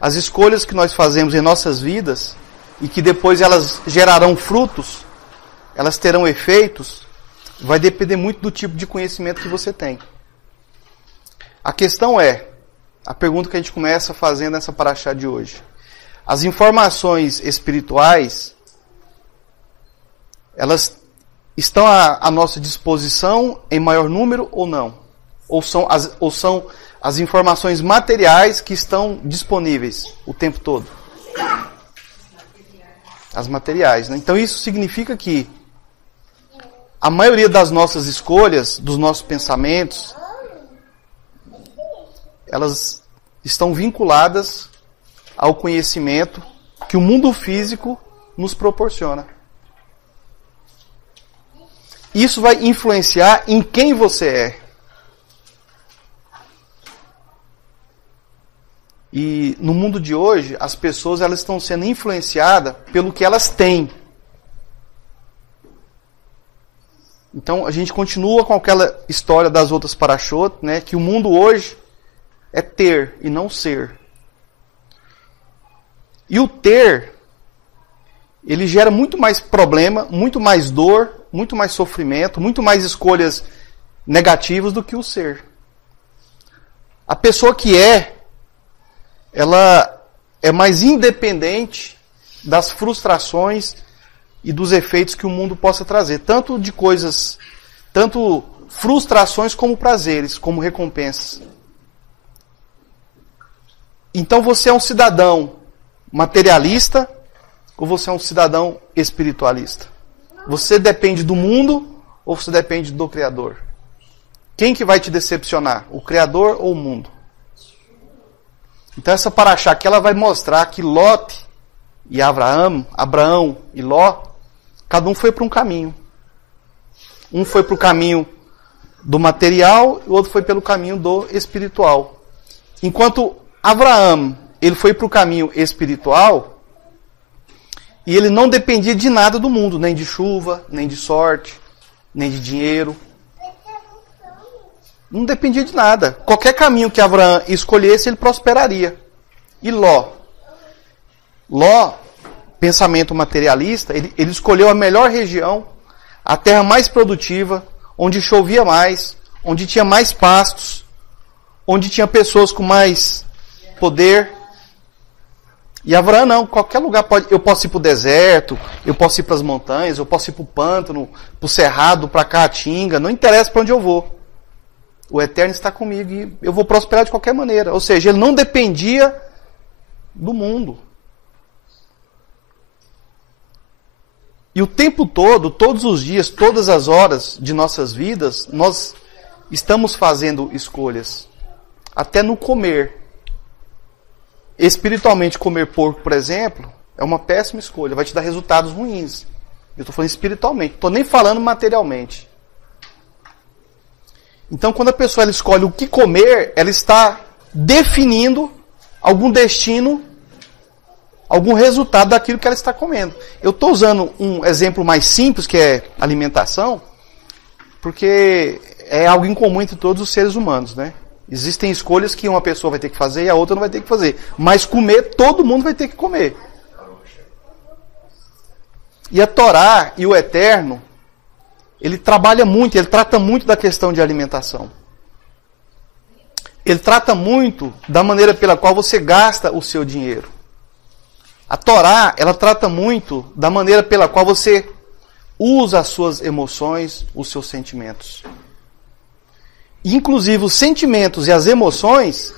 as escolhas que nós fazemos em nossas vidas e que depois elas gerarão frutos, elas terão efeitos, vai depender muito do tipo de conhecimento que você tem. A questão é, a pergunta que a gente começa fazendo nessa paraxá de hoje. As informações espirituais, elas estão à nossa disposição em maior número ou não? Ou são as informações materiais que estão disponíveis o tempo todo? As materiais, né? Então isso significa que a maioria das nossas escolhas, dos nossos pensamentos, elas estão vinculadas ao conhecimento que o mundo físico nos proporciona. Isso vai influenciar em quem você é. E no mundo de hoje, as pessoas elas estão sendo influenciadas pelo que elas têm. Então a gente continua com aquela história das outras parashot, né, que o mundo hoje é ter e não ser. E o ter, ele gera muito mais problema, muito mais dor, muito mais sofrimento, muito mais escolhas negativas do que o ser. A pessoa que ela é mais independente das frustrações e dos efeitos que o mundo possa trazer, tanto de coisas, tanto frustrações como prazeres, como recompensas. Então você é um cidadão materialista ou você é um cidadão espiritualista? Você depende do mundo ou você depende do Criador? Quem que vai te decepcionar? O Criador ou o mundo? Então essa paraxá aqui ela vai mostrar que Lot e Abraão e Ló, cada um foi para um caminho. Um foi para o caminho do material e o outro foi pelo caminho do espiritual. Enquanto Abraão, ele foi para o caminho espiritual e ele não dependia de nada do mundo, nem de chuva, nem de sorte, nem de dinheiro. Não dependia de nada. Qualquer caminho que Abraão escolhesse, ele prosperaria. E Ló, pensamento materialista, ele escolheu a melhor região, a terra mais produtiva, onde chovia mais, onde tinha mais pastos, onde tinha pessoas com mais poder. E Abraão não, qualquer lugar eu posso ir para o deserto, eu posso ir para as montanhas, eu posso ir para o pântano, para o cerrado, para a caatinga, não interessa para onde eu vou. O Eterno está comigo e eu vou prosperar de qualquer maneira. Ou seja, ele não dependia do mundo. E o tempo todo, todos os dias, todas as horas de nossas vidas, nós estamos fazendo escolhas. Até no comer. Espiritualmente, comer porco, por exemplo, é uma péssima escolha. Vai te dar resultados ruins. Eu estou falando espiritualmente. Não estou nem falando materialmente. Então, quando a pessoa ela escolhe o que comer, ela está definindo algum destino, algum resultado daquilo que ela está comendo. Eu estou usando um exemplo mais simples, que é alimentação, porque é algo em comum entre todos os seres humanos, né? Existem escolhas que uma pessoa vai ter que fazer e a outra não vai ter que fazer. Mas comer, todo mundo vai ter que comer. E a Torá e o Eterno, ele trabalha muito, ele trata muito da questão de alimentação. Ele trata muito da maneira pela qual você gasta o seu dinheiro. A Torá, ela trata muito da maneira pela qual você usa as suas emoções, os seus sentimentos. Inclusive, os sentimentos e as emoções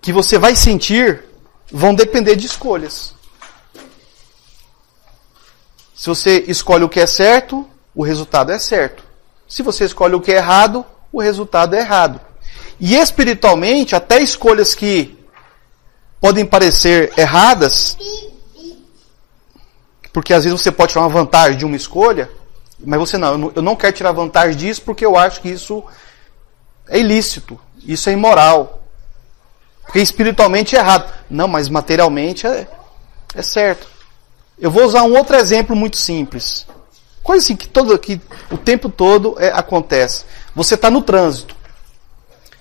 que você vai sentir vão depender de escolhas. Se você escolhe o que é certo, o resultado é certo. Se você escolhe o que é errado, o resultado é errado. E espiritualmente, até escolhas que podem parecer erradas, porque às vezes você pode tirar uma vantagem de uma escolha, mas você não, eu não quero tirar vantagem disso porque eu acho que isso é ilícito, isso é imoral. Porque espiritualmente é errado. Não, mas materialmente é certo. Eu vou usar um outro exemplo muito simples. Coisa assim que o tempo todo acontece. Você está no trânsito.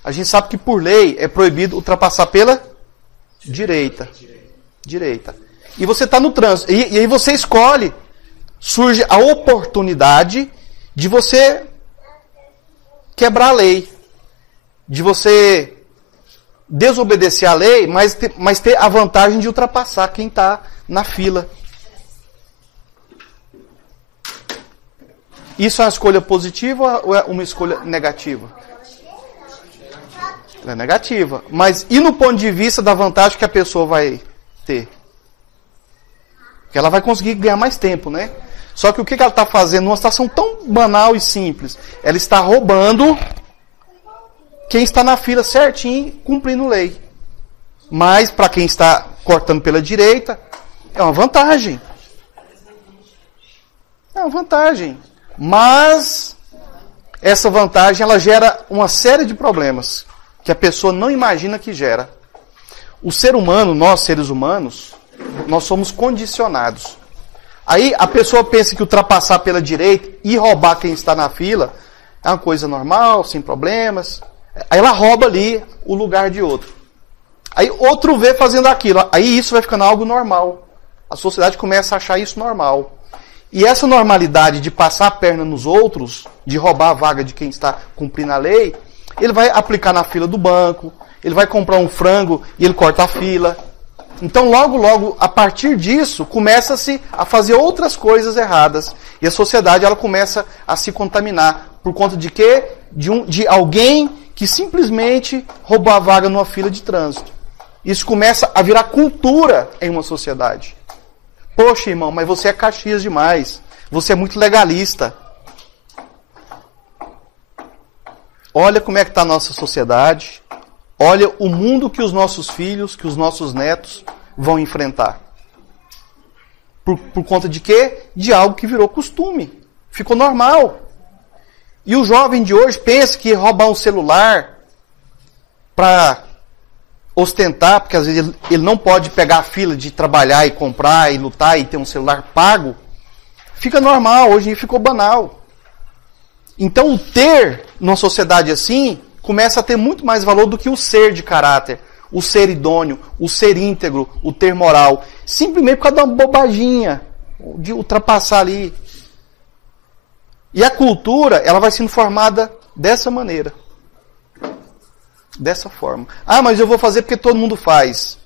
A gente sabe que por lei é proibido ultrapassar pela Direita. Direita. E você está no trânsito. E aí você escolhe. Surge a oportunidade de você quebrar a lei. De você desobedecer a lei, mas ter a vantagem de ultrapassar quem está na fila. Isso é uma escolha positiva ou é uma escolha negativa? É negativa. Mas e no ponto de vista da vantagem que a pessoa vai ter? Porque ela vai conseguir ganhar mais tempo, né? Só que o que ela está fazendo numa situação tão banal e simples? Ela está roubando quem está na fila certinho, cumprindo lei. Mas para quem está cortando pela direita, é uma vantagem. É uma vantagem. Mas essa vantagem ela gera uma série de problemas que a pessoa não imagina que gera. O ser humano, nós seres humanos, nós somos condicionados. Aí a pessoa pensa que ultrapassar pela direita e roubar quem está na fila é uma coisa normal, sem problemas. Aí ela rouba ali o lugar de outro. Aí outro vê fazendo aquilo. Aí isso vai ficando algo normal. A sociedade começa a achar isso normal. E essa normalidade de passar a perna nos outros, de roubar a vaga de quem está cumprindo a lei, ele vai aplicar na fila do banco, ele vai comprar um frango e ele corta a fila. Então, logo, a partir disso, começa-se a fazer outras coisas erradas. E a sociedade ela começa a se contaminar. Por conta de quê? De alguém que simplesmente roubou a vaga numa fila de trânsito. Isso começa a virar cultura em uma sociedade. Poxa, irmão, mas você é Caxias demais. Você é muito legalista. Olha como é que está a nossa sociedade. Olha o mundo que os nossos filhos, que os nossos netos vão enfrentar. Por conta de quê? De algo que virou costume. Ficou normal. E o jovem de hoje pensa que roubar um celular para ostentar, porque às vezes ele não pode pegar a fila de trabalhar e comprar e lutar e ter um celular pago, fica normal, hoje ficou banal. Então o ter numa sociedade assim começa a ter muito mais valor do que o ser de caráter, o ser idôneo, o ser íntegro, o ter moral. Simplesmente por causa de uma bobaginha, de ultrapassar ali. E a cultura, ela vai sendo formada dessa maneira. Dessa forma. Ah, mas eu vou fazer porque todo mundo faz.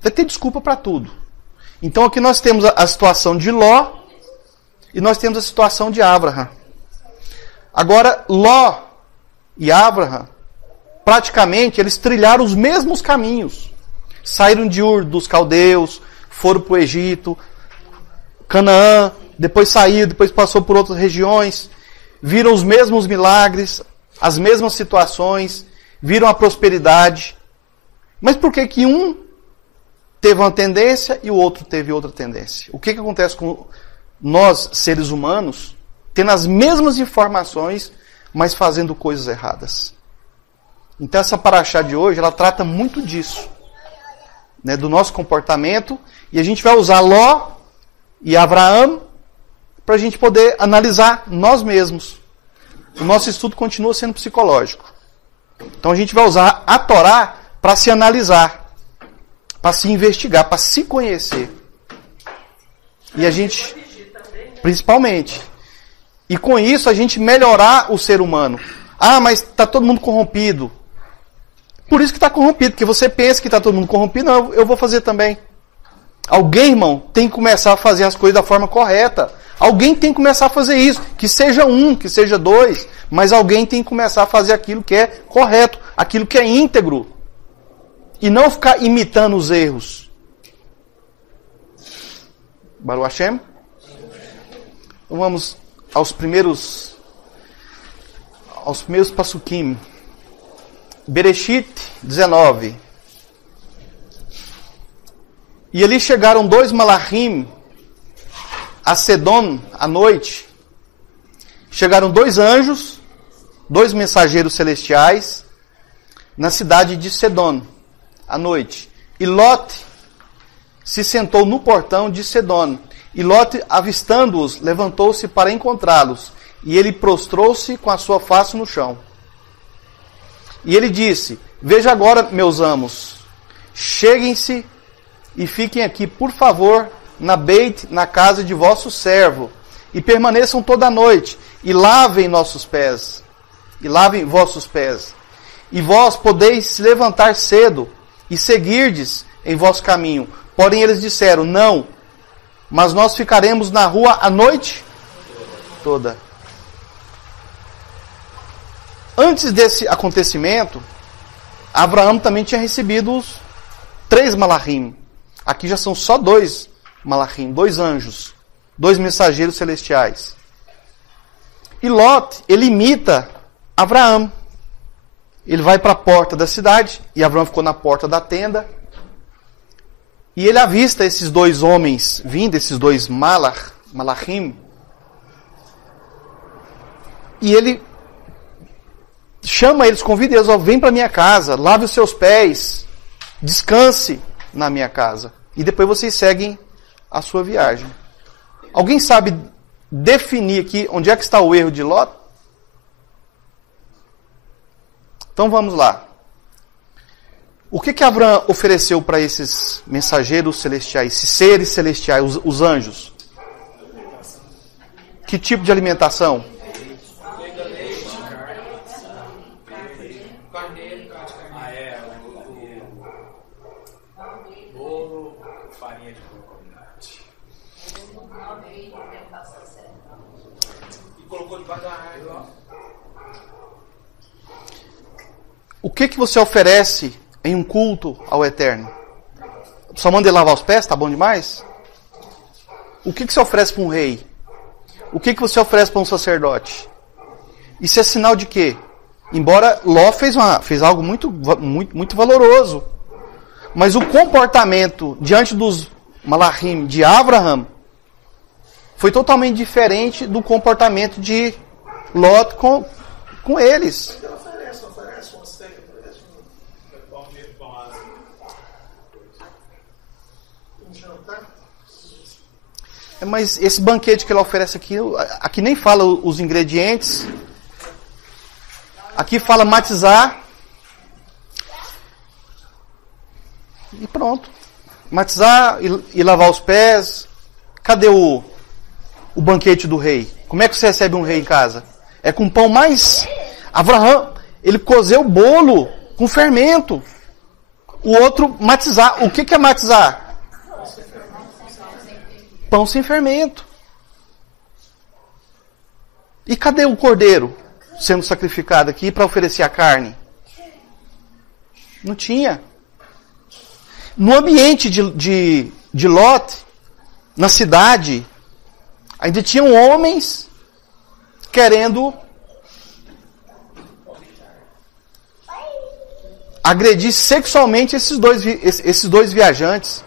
Vai ter desculpa para tudo. Então aqui nós temos a situação de Ló e nós temos a situação de Abraham. Agora, Ló e Abraham, praticamente, eles trilharam os mesmos caminhos. Saíram de Ur dos caldeus, foram para o Egito, Canaã, depois saiu, depois passou por outras regiões, viram os mesmos milagres, as mesmas situações, viram a prosperidade. Mas por que que um teve uma tendência e o outro teve outra tendência? O que que acontece com nós, seres humanos, tendo as mesmas informações, mas fazendo coisas erradas? Então essa paraxá de hoje, ela trata muito disso, né, do nosso comportamento, e a gente vai usar Ló e Abraão para a gente poder analisar nós mesmos. O nosso estudo continua sendo psicológico. Então a gente vai usar a Torá para se analisar, para se investigar, para se conhecer. E a gente, principalmente. E com isso a gente melhorar o ser humano. Ah, mas está todo mundo corrompido. Por isso que está corrompido, porque você pensa que está todo mundo corrompido, não, eu vou fazer também. Alguém, irmão, tem que começar a fazer as coisas da forma correta. Alguém tem que começar a fazer isso. Que seja um, que seja dois. Mas alguém tem que começar a fazer aquilo que é correto. Aquilo que é íntegro. E não ficar imitando os erros. Baruch Hashem? Então vamos aos primeiros pasukim. Bereshit 19. E ali chegaram 2 malachim a Sedom à noite. Chegaram 2 anjos, 2 mensageiros celestiais, na cidade de Sedom à noite. E Lot se sentou no portão de Sedom. E Lot, avistando-os, levantou-se para encontrá-los. E ele prostrou-se com a sua face no chão. E ele disse: veja agora, meus amos, cheguem-se e fiquem aqui, por favor, na casa de vosso servo, e permaneçam toda a noite, e lavem nossos pés, e lavem vossos pés. E vós podeis se levantar cedo, e seguirdes em vosso caminho. Porém eles disseram: não, mas nós ficaremos na rua a noite toda. Antes desse acontecimento, Abraão também tinha recebido os 3 malachim. Aqui já são só 2 malachim, 2 anjos, 2 mensageiros celestiais. E Lot, ele imita Abraão. Ele vai para a porta da cidade, e Abraão ficou na porta da tenda. E ele avista esses 2 homens vindo, esses 2 malachim. E ele chama eles, convida eles: ó, vem para minha casa, lave os seus pés, descanse na minha casa. E depois vocês seguem a sua viagem. Alguém sabe definir aqui onde é que está o erro de Lot? Então vamos lá. O que Abraão ofereceu para esses mensageiros celestiais, esses seres celestiais, os anjos? Que tipo de alimentação? O que você oferece em um culto ao Eterno? Só manda ele lavar os pés? Tá bom demais? O que você oferece para um rei? O que você oferece para um sacerdote? Isso é sinal de quê? Embora Ló fez algo muito valoroso, mas o comportamento diante dos malachim de Abraham foi totalmente diferente do comportamento de Lot com eles. Mas esse banquete que ele oferece aqui nem fala os ingredientes. Aqui fala matizar. E pronto. Matizar e lavar os pés. Cadê o banquete do rei? Como é que você recebe um rei em casa? É com pão mais... Abraão, ele cozeu o bolo com fermento. O outro, matizar. O que é matizar? Pão sem fermento. E cadê o cordeiro sendo sacrificado aqui para oferecer a carne? Não tinha. No ambiente de Lot, na cidade, ainda tinham homens querendo agredir sexualmente esses dois viajantes.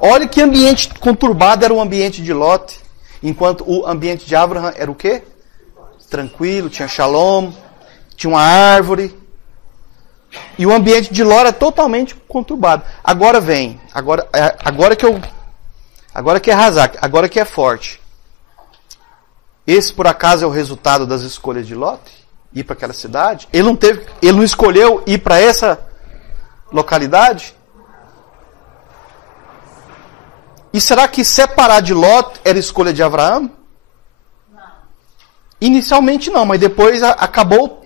Olha que ambiente conturbado era o ambiente de Lot, enquanto o ambiente de Abraham era o quê? Tranquilo, tinha shalom, tinha uma árvore. E o ambiente de Lot era totalmente conturbado. Agora vem, agora que é arrasar, agora que é forte. Esse por acaso é o resultado das escolhas de Lot? Ir para aquela cidade? Ele não escolheu ir para essa localidade? E será que separar de Lot era escolha de Abraão? Não. Inicialmente não, mas depois acabou.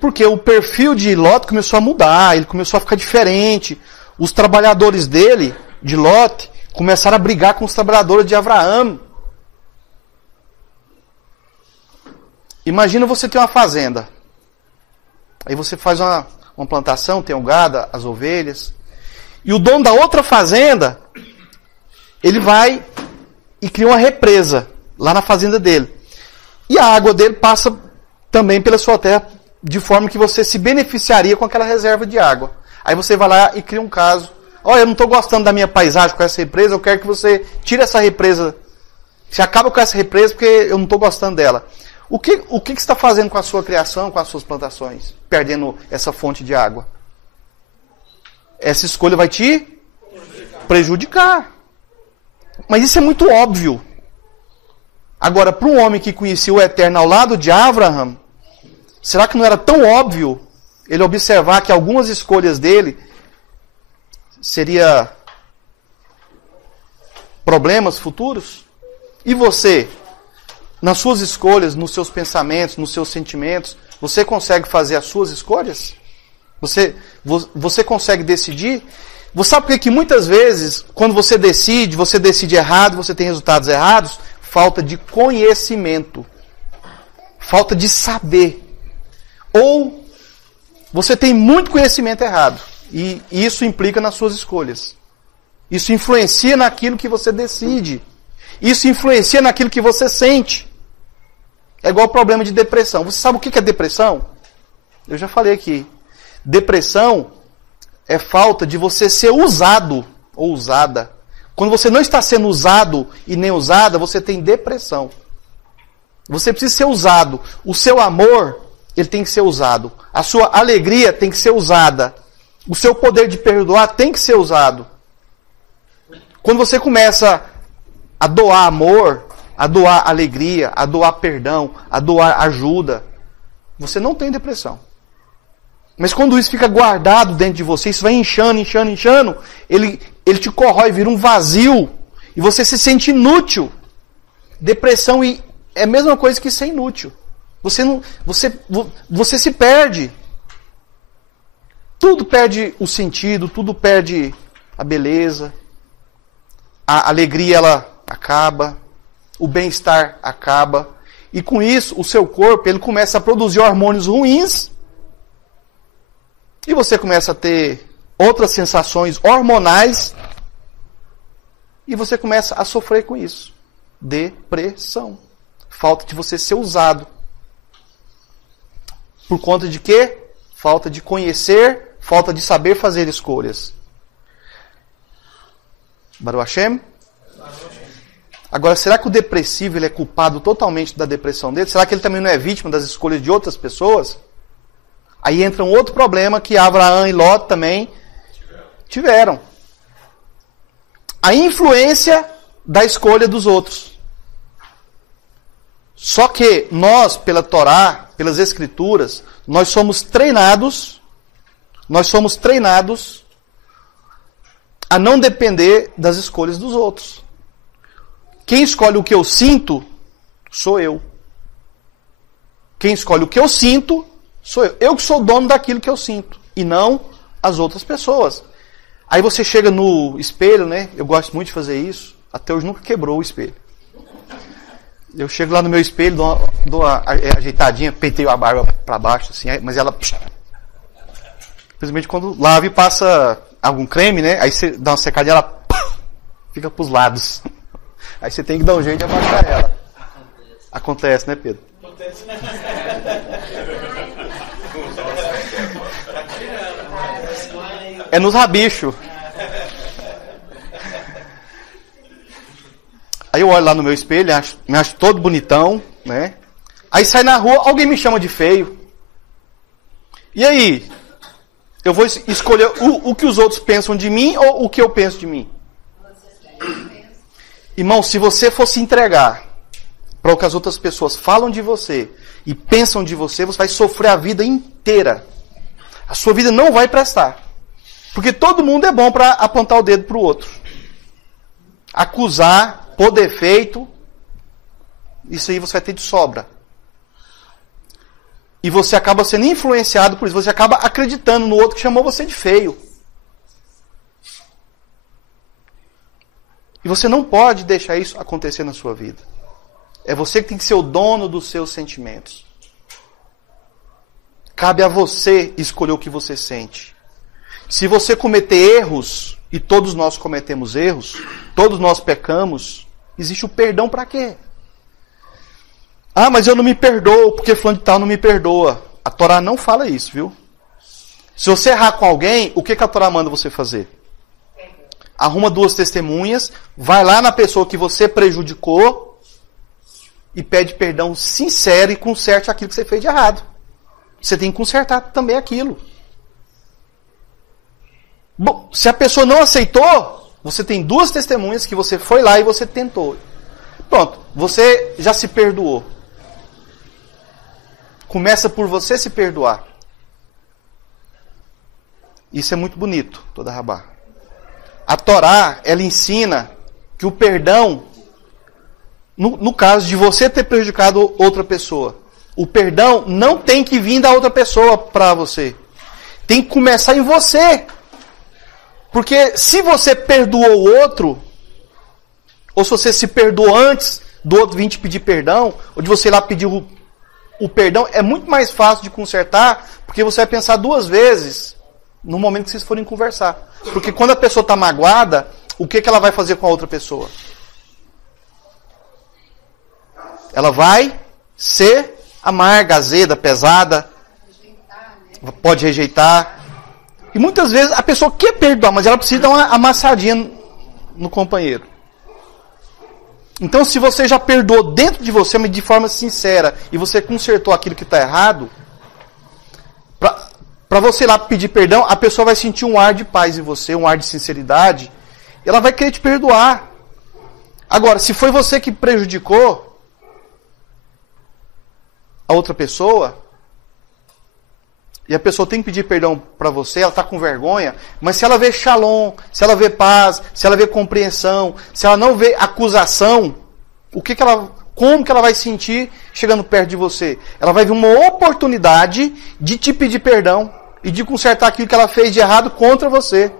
Porque o perfil de Lot começou a mudar, ele começou a ficar diferente. Os trabalhadores dele, de Lot, começaram a brigar com os trabalhadores de Abraão. Imagina você ter uma fazenda. Aí você faz uma plantação, tem o gado, as ovelhas. E o dono da outra fazenda, ele vai e cria uma represa lá na fazenda dele. E a água dele passa também pela sua terra, de forma que você se beneficiaria com aquela reserva de água. Aí você vai lá e cria um caso. Olha, eu não estou gostando da minha paisagem com essa represa, eu quero que você tire essa represa. Você acaba com essa represa porque eu não estou gostando dela. O que você está fazendo com a sua criação, com as suas plantações? Perdendo essa fonte de água. Essa escolha vai te prejudicar. Mas isso é muito óbvio. Agora, para um homem que conhecia o Eterno ao lado de Abraham, será que não era tão óbvio ele observar que algumas escolhas dele seria problemas futuros? E você, nas suas escolhas, nos seus pensamentos, nos seus sentimentos, você consegue fazer as suas escolhas? Você consegue decidir? Você sabe por que muitas vezes, quando você decide errado, você tem resultados errados? Falta de conhecimento. Falta de saber. Ou você tem muito conhecimento errado. E isso implica nas suas escolhas. Isso influencia naquilo que você decide. Isso influencia naquilo que você sente. É igual o problema de depressão. Você sabe o que é depressão? Eu já falei aqui. Depressão é falta de você ser usado ou usada. Quando você não está sendo usado e nem usada, você tem depressão. Você precisa ser usado. O seu amor, ele tem que ser usado. A sua alegria tem que ser usada. O seu poder de perdoar tem que ser usado. Quando você começa a doar amor, a doar alegria, a doar perdão, a doar ajuda, você não tem depressão. Mas quando isso fica guardado dentro de você, isso vai inchando, ele te corrói, vira um vazio, e você se sente inútil. Depressão é a mesma coisa que ser inútil. Você se perde. Tudo perde o sentido, tudo perde a beleza. A alegria, ela acaba. O bem-estar acaba. E com isso, o seu corpo, ele começa a produzir hormônios ruins. E você começa a ter outras sensações hormonais. E você começa a sofrer com isso. Depressão. Falta de você ser usado. Por conta de quê? Falta de conhecer, falta de saber fazer escolhas. Baruch Hashem? Agora, será que o depressivo ele é culpado totalmente da depressão dele? Será que ele também não é vítima das escolhas de outras pessoas? Aí entra um outro problema que Abraão e Ló também tiveram. A influência da escolha dos outros. Só que nós, pela Torá, pelas Escrituras, nós somos treinados a não depender das escolhas dos outros. Quem escolhe o que eu sinto, sou eu. Quem escolhe o que eu sinto, sou eu. Eu que sou dono daquilo que eu sinto, e não as outras pessoas. Aí você chega no espelho, né? Eu gosto muito de fazer isso. Até hoje nunca quebrou o espelho. Eu chego lá no meu espelho, dou uma ajeitadinha, penteio a barba para baixo, assim, mas ela... Simplesmente quando lava e passa algum creme, né? Aí você dá uma secadinha, ela fica pros lados. Aí você tem que dar um jeito de abaixar ela. Acontece, né, Pedro? Acontece. É nos rabichos. Aí eu olho lá no meu espelho, me acho todo bonitão, né? Aí sai na rua, alguém me chama de feio. E aí? Eu vou escolher o que os outros pensam de mim ou o que eu penso de mim? Irmão, se você fosse entregar para o que as outras pessoas falam de você e pensam de você, você vai sofrer a vida inteira. A sua vida não vai prestar. Porque todo mundo é bom para apontar o dedo para o outro. Acusar, pôr defeito, isso aí você vai ter de sobra. E você acaba sendo influenciado por isso. Você acaba acreditando no outro que chamou você de feio. E você não pode deixar isso acontecer na sua vida. É você que tem que ser o dono dos seus sentimentos. Cabe a você escolher o que você sente. Se você cometer erros, e todos nós cometemos erros, todos nós pecamos, existe o perdão para quê? Ah, mas eu não me perdoo, porque fulano de tal não me perdoa. A Torá não fala isso, viu? Se você errar com alguém, o que a Torá manda você fazer? Arruma 2 testemunhas, vai lá na pessoa que você prejudicou e pede perdão sincero e conserte aquilo que você fez de errado. Você tem que consertar também aquilo. Bom, se a pessoa não aceitou, você tem 2 testemunhas que você foi lá e você tentou. Pronto, você já se perdoou. Começa por você se perdoar. Isso é muito bonito, toda Rabá. A Torá, ela ensina que o perdão, no caso de você ter prejudicado outra pessoa, o perdão não tem que vir da outra pessoa para você. Tem que começar em você. Porque se você perdoou o outro, ou se você se perdoou antes do outro vir te pedir perdão, ou de você ir lá pedir o perdão, é muito mais fácil de consertar, porque você vai pensar duas vezes no momento que vocês forem conversar. Porque quando a pessoa está magoada, o que ela vai fazer com a outra pessoa? Ela vai ser amarga, azeda, pesada, pode rejeitar. E muitas vezes a pessoa quer perdoar, mas ela precisa dar uma amassadinha no companheiro. Então, se você já perdoou dentro de você, mas de forma sincera, e você consertou aquilo que está errado, para você ir lá pedir perdão, a pessoa vai sentir um ar de paz em você, um ar de sinceridade, e ela vai querer te perdoar. Agora, se foi você que prejudicou a outra pessoa, e a pessoa tem que pedir perdão para você, ela está com vergonha, mas se ela vê shalom, se ela vê paz, se ela vê compreensão, se ela não vê acusação, como que ela vai sentir chegando perto de você? Ela vai ver uma oportunidade de te pedir perdão e de consertar aquilo que ela fez de errado contra você.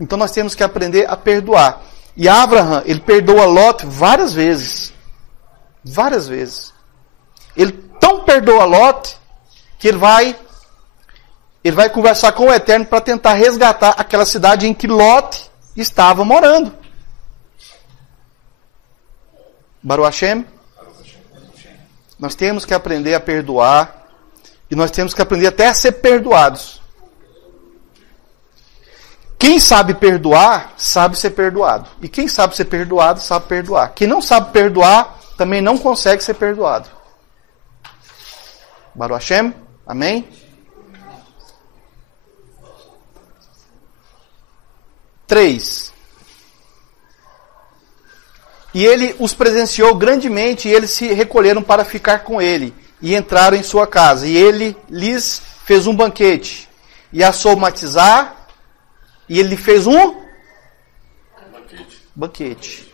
Então nós temos que aprender a perdoar. E Abraham, ele perdoa Lot várias vezes. Várias vezes. Ele tão perdoa Lot que ele vai conversar com o Eterno para tentar resgatar aquela cidade em que Lot estava morando. Baruch Hashem. Nós temos que aprender a perdoar e nós temos que aprender até a ser perdoados. Quem sabe perdoar, sabe ser perdoado. E quem sabe ser perdoado, sabe perdoar. Quem não sabe perdoar, também não consegue ser perdoado. Baruch Hashem. Amém? 3. E ele os presenciou grandemente, e eles se recolheram para ficar com ele, e entraram em sua casa. E ele lhes fez um banquete, e assou matizar, e ele fez um banquete.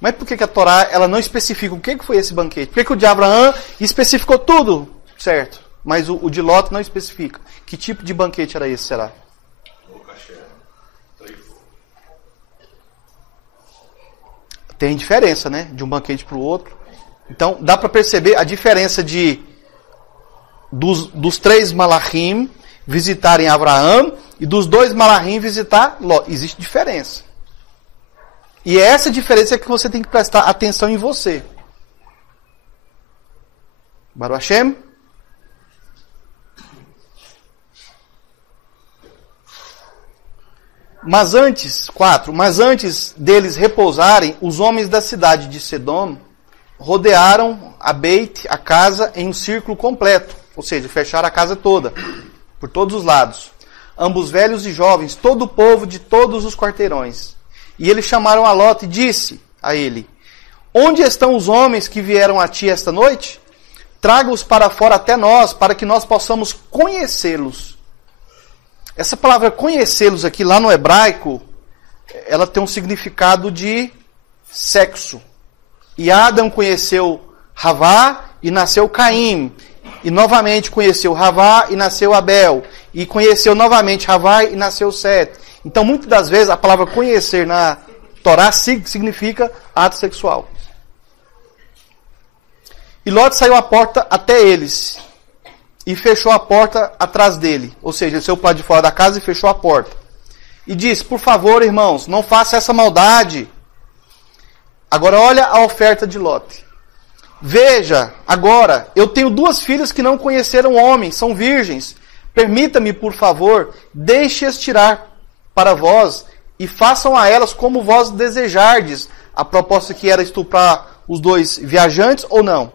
Mas por que a Torá ela não especifica o que foi esse banquete? Por que o de Abraão especificou tudo? Certo. Mas o de Lot não especifica. Que tipo de banquete era esse, será? Tem diferença, né? De um banquete para o outro. Então, dá para perceber a diferença dos 3 malachim visitarem Abraão e dos 2 malachim visitar Lot. Existe diferença. E é essa diferença que você tem que prestar atenção em você. Baruch Hashem. Mas antes deles repousarem, os homens da cidade de Sedom rodearam a Beit, a casa, em um círculo completo. Ou seja, fecharam a casa toda, por todos os lados. Ambos velhos e jovens, todo o povo de todos os quarteirões. E eles chamaram a Lot e disse a ele: onde estão os homens que vieram a ti esta noite? Traga-os para fora até nós, para que nós possamos conhecê-los. Essa palavra conhecê-los aqui, lá no hebraico, ela tem um significado de sexo. E Adão conheceu Havá e nasceu Caim. E novamente conheceu Havá e nasceu Abel. E conheceu novamente Havá e nasceu Sete. Então, muitas das vezes, a palavra conhecer na Torá significa ato sexual. E Lot saiu à porta até eles. E fechou a porta atrás dele. Ou seja, ele saiu para de fora da casa e fechou a porta. E disse: por favor, irmãos, não faça essa maldade. Agora olha a oferta de Lot. Veja, agora, eu tenho 2 filhas que não conheceram homem, são virgens. Permita-me, por favor, deixe-as tirar para vós e façam a elas como vós desejardes. A proposta que era estuprar os 2 viajantes ou não?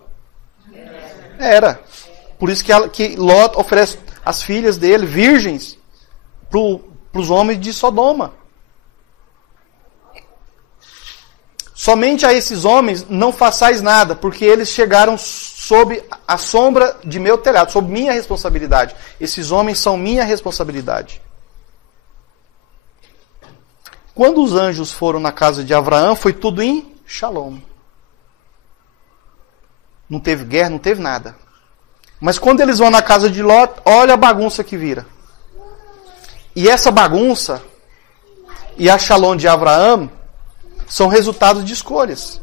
Era. Por isso que Lot oferece as filhas dele, virgens, para os homens de Sodoma. Somente a esses homens não façais nada, porque eles chegaram sob a sombra de meu telhado, sob minha responsabilidade. Esses homens são minha responsabilidade. Quando os anjos foram na casa de Abraão, foi tudo em Shalom. Não teve guerra, não teve nada. Mas quando eles vão na casa de Ló, olha a bagunça que vira. E essa bagunça e a Shalom de Abraão são resultados de escolhas.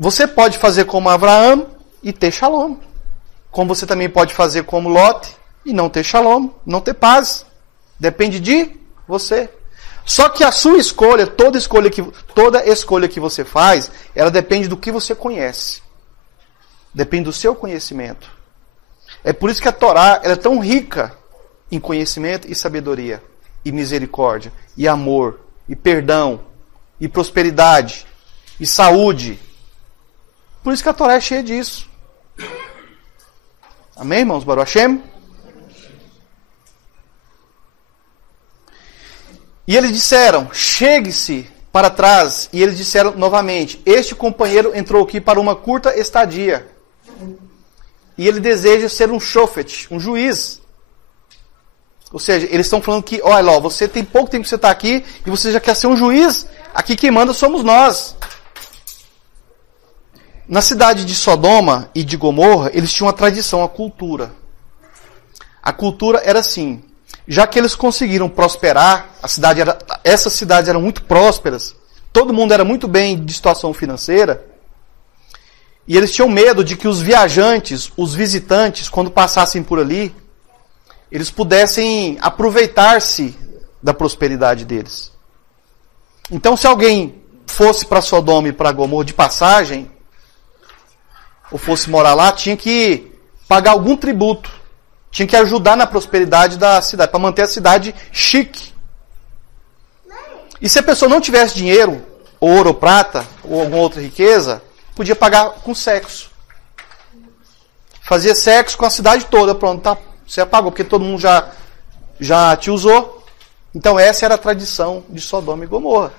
Você pode fazer como Abraão e ter Shalom. Como você também pode fazer como Lot e não ter Shalom, não ter paz. Depende de você. Só que a sua escolha, toda escolha que você faz, ela depende do que você conhece. Depende do seu conhecimento. É por isso que a Torá ela é tão rica em conhecimento e sabedoria, e misericórdia, e amor, e perdão, e prosperidade, e saúde. Por isso que a Torá é cheia disso. Amém, irmãos? Baruch Hashem? E eles disseram, chegue-se para trás. E eles disseram novamente, este companheiro entrou aqui para uma curta estadia. E ele deseja ser um shofet, um juiz. Ou seja, eles estão falando que, olha lá, você tem pouco tempo que você está aqui e você já quer ser um juiz. Aqui quem manda somos nós. Na cidade de Sodoma e de Gomorra, eles tinham uma tradição, a cultura. A cultura era assim, já que eles conseguiram prosperar, essas cidades eram muito prósperas, todo mundo era muito bem de situação financeira, e eles tinham medo de que os viajantes, os visitantes, quando passassem por ali, eles pudessem aproveitar-se da prosperidade deles. Então, se alguém fosse para Sodoma e para Gomorra de passagem, ou fosse morar lá, tinha que pagar algum tributo. Tinha que ajudar na prosperidade da cidade, para manter a cidade chique. E se a pessoa não tivesse dinheiro, ouro ou prata, ou alguma outra riqueza, podia pagar com sexo. Fazia sexo com a cidade toda, pronto, tá, você apagou, porque todo mundo já te usou. Então essa era a tradição de Sodoma e Gomorra.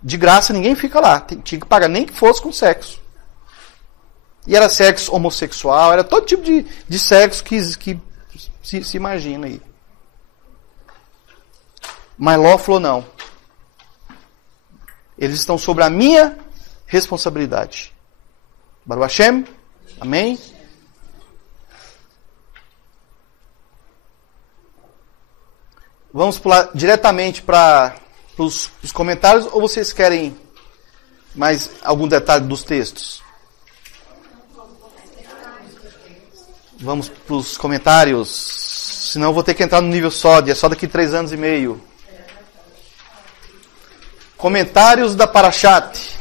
De graça ninguém fica lá, tinha que pagar, nem que fosse com sexo. E era sexo homossexual, era todo tipo de sexo que se imagina aí. Mas Ló falou não. Eles estão sobre a minha responsabilidade. Baruch Hashem. Amém? Vamos pular diretamente para os comentários ou vocês querem mais algum detalhe dos textos? Vamos para os comentários. Senão eu vou ter que entrar no nível sódio. É só daqui 3 anos e meio. Comentários da Parashat.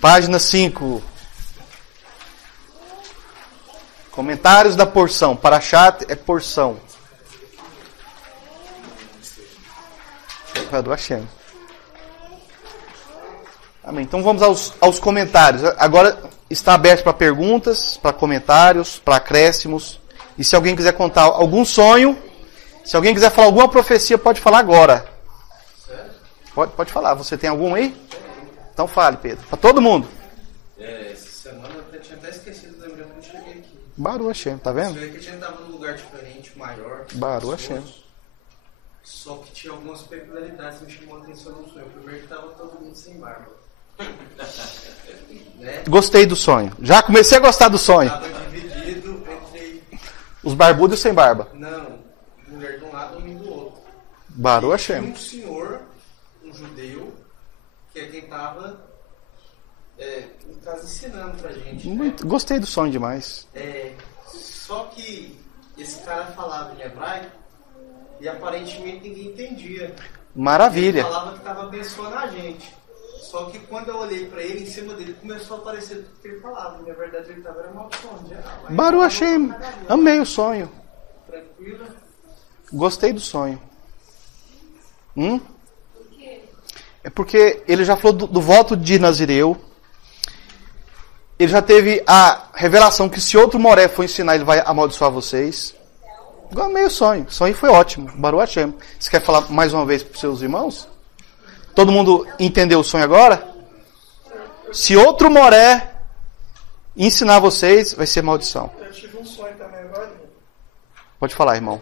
Página 5. Comentários da porção. Parashat é porção. Do Hashem. Amém. Então vamos aos comentários. Agora está aberto para perguntas, para comentários, para acréscimos. E se alguém quiser contar algum sonho, se alguém quiser falar alguma profecia, pode falar agora. Pode falar. Você tem algum aí? Então fale, Pedro. Para todo mundo. Essa semana eu tinha até esquecido, lembrando que eu cheguei aqui. Baruch Hashem, tá vendo? Eu cheguei que a gente estava num lugar diferente, maior. Baruch Hashem. Só que tinha algumas peculiaridades que me chamou a atenção no sonho. Primeiro que estava todo mundo sem barba. Né? Gostei do sonho. Já comecei a gostar do sonho. Estava dividido entre... Os barbudos sem barba. Não, mulher de um lado e homem do outro. Baruch E Hashem. um senhor, um judeu, que é quem estava ensinando pra gente. Muito, gostei do sonho demais. Só que esse cara falava em hebraico e aparentemente ninguém entendia. Maravilha. Ele falava que estava abençoando a gente. Só que quando eu olhei para ele, em cima dele começou a aparecer tudo que ele falava. Na verdade, ele estava amaldiçoando geral. Baruch Hashem. Amei o sonho. Tranquilo. Gostei do sonho. É porque ele já falou do voto de Nazireu. Ele já teve a revelação que se outro Moré for ensinar, ele vai amaldiçoar vocês. Eu amei o sonho. O sonho foi ótimo. Baruch Hashem. Você quer falar mais uma vez para os seus irmãos? Todo mundo entendeu o sonho agora? Se outro moré ensinar vocês, vai ser maldição. Eu tive um sonho também agora, irmão. Pode falar, irmão.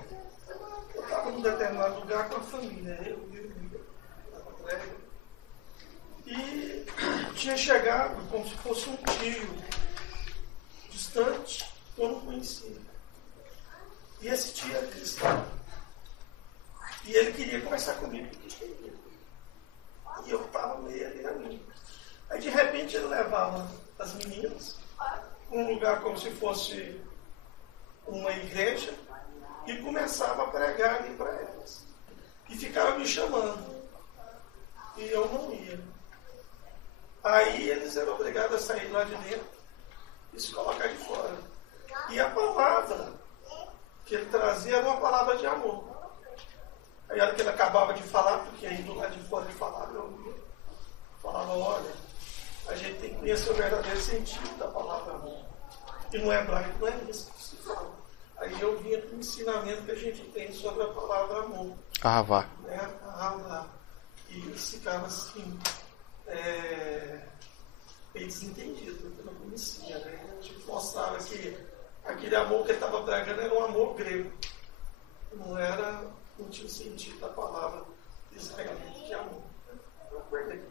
Eu estava num determinado lugar com a família, e tinha chegado como se fosse um tio distante que eu não conhecia. E esse tio era cristão. E ele queria conversar comigo. E eu estava meio ali a mim. Aí de repente ele levava as meninas para um lugar como se fosse uma igreja e começava a pregar ali para elas. E ficava me chamando. E eu não ia. Aí eles eram obrigados a sair lá de dentro e se colocar de fora. E a palavra que ele trazia era uma palavra de amor. Aí a hora que ele acabava de falar, porque aí do lado de fora ele falava, eu falava, olha, a gente tem que conhecer o verdadeiro sentido da palavra amor. E no hebraico não é isso que se fala. Aí eu vinha com o ensinamento que a gente tem sobre a palavra amor. Ahavá. Ahavá. E eles ficavam assim, meio desentendidos, porque eu não conhecia, né? A gente mostrava que aquele amor que ele estava pregando era um amor grego. Não tinha o sentido da palavra israelita que é amor. Eu acordei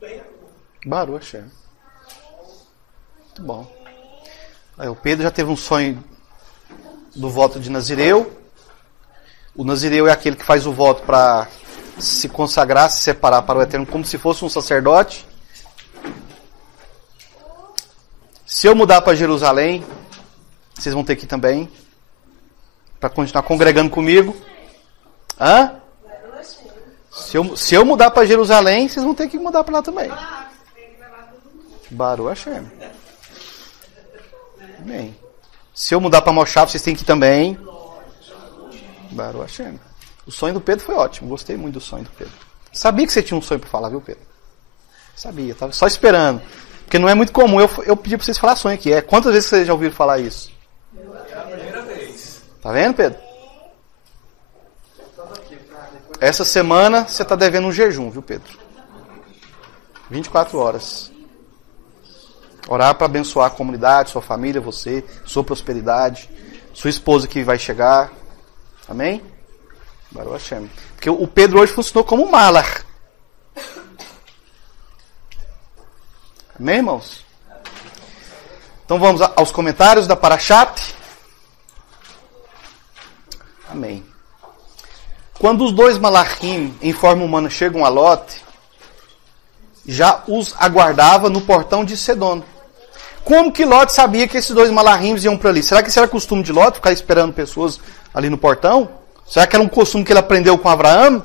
bem agora. Baruch Hashem. Muito bom. Aí, o Pedro já teve um sonho do voto de Nazireu. O Nazireu é aquele que faz o voto para se consagrar, se separar para o Eterno, como se fosse um sacerdote. Se eu mudar para Jerusalém, vocês vão ter que ir também, para continuar congregando comigo. Hã? Se eu mudar para Jerusalém, vocês vão ter que mudar para lá também. Baruch Hashem. Bem. Se eu mudar para Moshav, vocês têm que ir também. Baruch Hashem. O sonho do Pedro foi ótimo. Gostei muito do sonho do Pedro. Sabia que você tinha um sonho para falar, viu, Pedro? Sabia. Estava só esperando. Porque não é muito comum eu pedir para vocês falar sonho aqui. Quantas vezes vocês já ouviram falar isso? É a primeira vez. Tá vendo, Pedro? Essa semana você está devendo um jejum, viu, Pedro? 24 horas. Orar para abençoar a comunidade, sua família, você, sua prosperidade, sua esposa que vai chegar. Amém? Baruch Hashem. Porque o Pedro hoje funcionou como um malach. Amém, irmãos? Então vamos aos comentários da Parashat. Amém. Quando os dois malachim em forma humana chegam a Lot, já os aguardava no portão de Sedom. Como que Lot sabia que esses dois malachim iam para ali? Será que isso era costume de Lot, ficar esperando pessoas ali no portão? Será que era um costume que ele aprendeu com Abraão?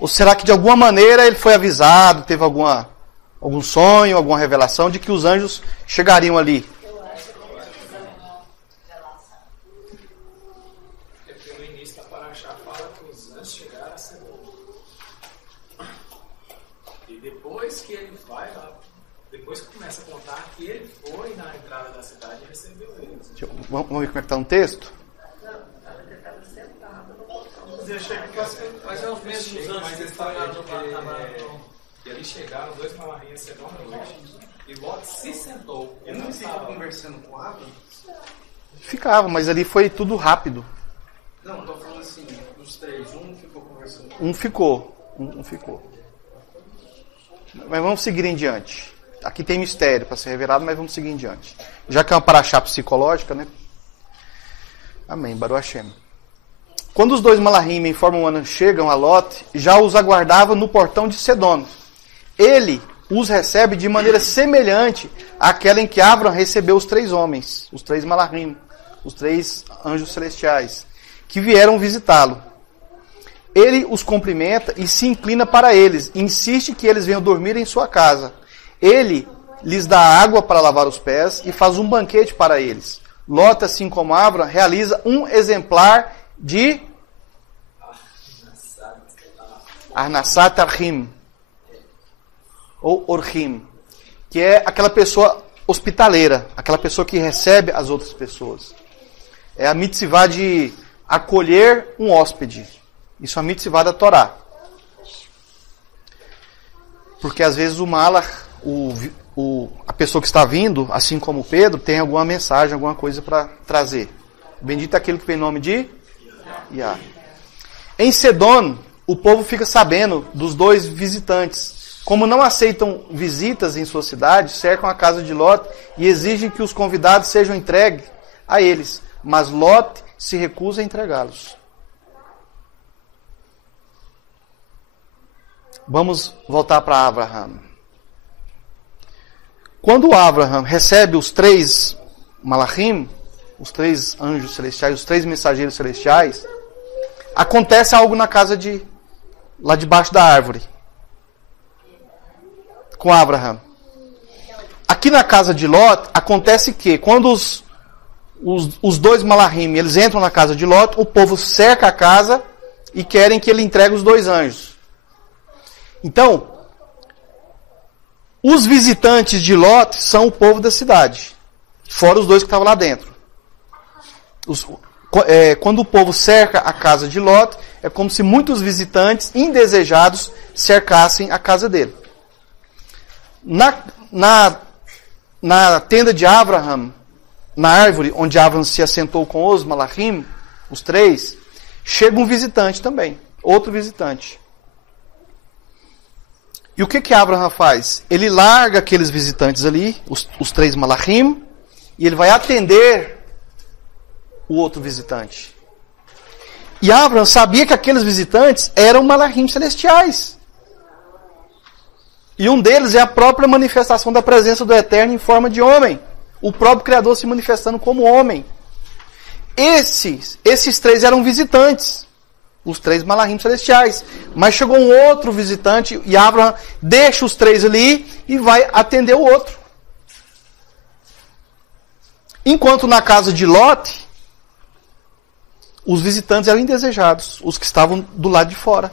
Ou será que de alguma maneira ele foi avisado, teve algum sonho, alguma revelação de que os anjos chegariam ali? Pelo início da Parashá fala que os anjos chegaram a Sedom. E depois que ele vai lá, depois que começa a contar que ele foi na entrada da cidade e recebeu eles. Vamos ver como é que está no texto? Mas é os mesmos anjos Mas que eles estavam lá no E ali chegaram dois malachim a Sedom à noite. E Lot se sentou. Ele não estava conversando com Abraham? Ficava, mas ali foi tudo rápido. Não, estou falando assim, dos três, um ficou conversando com Um ficou. Mas vamos seguir em diante. Aqui tem mistério para ser revelado, mas vamos seguir em diante. Já que é uma paraxá psicológica, né? Amém, Baruch Hashem. Quando os dois malachim em forma humana chegam a Lot, já os aguardava no portão de Sedom. Ele os recebe de maneira semelhante àquela em que Abraham recebeu os três homens, os três malachim, os três anjos celestiais, que vieram visitá-lo. Ele os cumprimenta e se inclina para eles, insiste que eles venham dormir em sua casa. Ele lhes dá água para lavar os pés e faz um banquete para eles. Lot, assim como Abraham, realiza um exemplar de Arnasat Arhim, ou Orhim, que é aquela pessoa hospitaleira, aquela pessoa que recebe as outras pessoas. É a mitzvah de acolher um hóspede. Isso é a mitzvah da Torá. Porque às vezes o Malach, a pessoa que está vindo, assim como Pedro, tem alguma mensagem, alguma coisa para trazer. Bendito é aquele que vem em nome de Yah. Em Sedom, o povo fica sabendo dos dois visitantes. Como não aceitam visitas em sua cidade, cercam a casa de Lot e exigem que os convidados sejam entregues a eles. Mas Lot se recusa a entregá-los. Vamos voltar para Abraham. Quando Abraham recebe os 3 malachim, os 3 anjos celestiais, os 3 mensageiros celestiais, acontece algo na casa lá debaixo da árvore. Com Abraham. Aqui na casa de Lot, acontece que quando os 2 malachim, eles entram na casa de Lot, o povo cerca a casa e querem que ele entregue os 2 anjos. Então, os visitantes de Lot são o povo da cidade, fora os 2 que estavam lá dentro. Quando o povo cerca a casa de Lot, é como se muitos visitantes indesejados cercassem a casa dele. Na tenda de Abraham, na árvore onde Abraham se assentou com os malachim, os 3, chega um visitante também, outro visitante. E o que Abraham faz? Ele larga aqueles visitantes ali, os 3 malachim, e ele vai atender o outro visitante. E Abraham sabia que aqueles visitantes eram malachim celestiais. E um deles é a própria manifestação da presença do Eterno em forma de homem. O próprio Criador se manifestando como homem. Esses 3 eram visitantes. Os 3 malachim celestiais. Mas chegou um outro visitante e Abraham deixa os 3 ali e vai atender o outro. Enquanto na casa de Lot, os visitantes eram indesejados, os que estavam do lado de fora.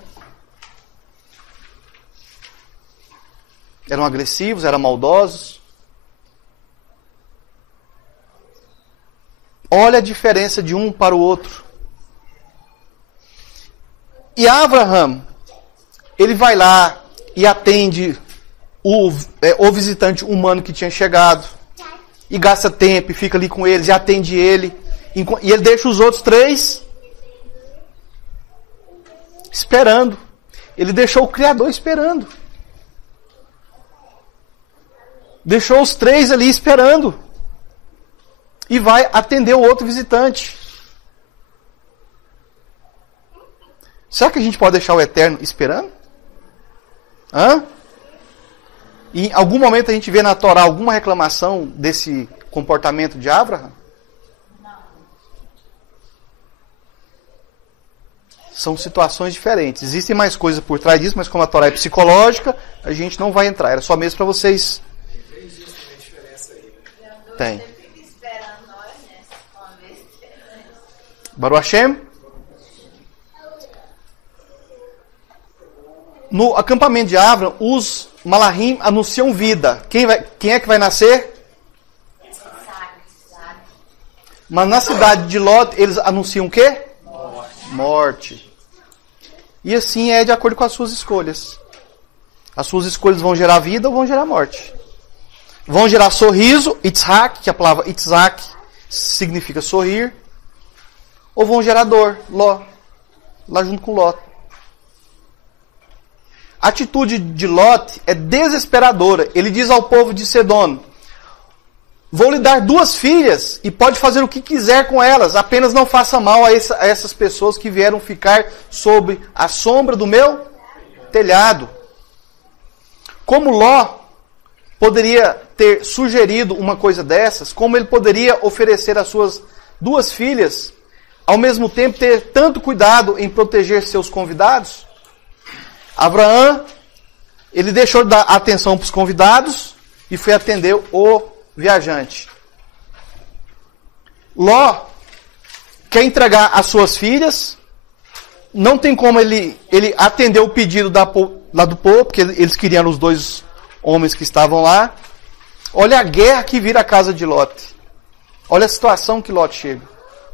Eram agressivos, eram maldosos. Olha a diferença de um para o outro. E Abraham, ele vai lá e atende o visitante humano que tinha chegado. E gasta tempo, e fica ali com eles, e atende ele. E ele deixa os outros 3 esperando. Ele deixou o Criador esperando. Deixou os 3 ali esperando. E vai atender o outro visitante. Será que a gente pode deixar o Eterno esperando? E em algum momento a gente vê na Torá alguma reclamação desse comportamento de Abraham? Não. São situações diferentes. Existem mais coisas por trás disso, mas como a Torá é psicológica, a gente não vai entrar. Era só mesmo para vocês... Tem. Baruch Hashem. No acampamento de Abraham, os malachim anunciam vida. Quem é que vai nascer? Mas na cidade de Lot, eles anunciam o quê? Morte. E assim é de acordo com as suas escolhas. As suas escolhas vão gerar vida ou vão gerar morte. Vão gerar sorriso, Itzhak, que a palavra Itzhak significa sorrir. Ou vão gerar dor, Ló, lá junto com Lot. A atitude de Lot é desesperadora. Ele diz ao povo de Sedom: vou lhe dar 2 filhas e pode fazer o que quiser com elas. Apenas não faça mal a essas pessoas que vieram ficar sob a sombra do meu telhado. Como Ló poderia ter sugerido uma coisa dessas? Como ele poderia oferecer as suas 2 filhas, ao mesmo tempo ter tanto cuidado em proteger seus convidados? Abraão, ele deixou de dar atenção para os convidados e foi atender o viajante. Ló quer entregar as suas filhas, não tem como ele atender o pedido lá do povo, porque eles queriam os 2 homens que estavam lá. Olha a guerra que vira a casa de Lot. Olha a situação que Lot chega.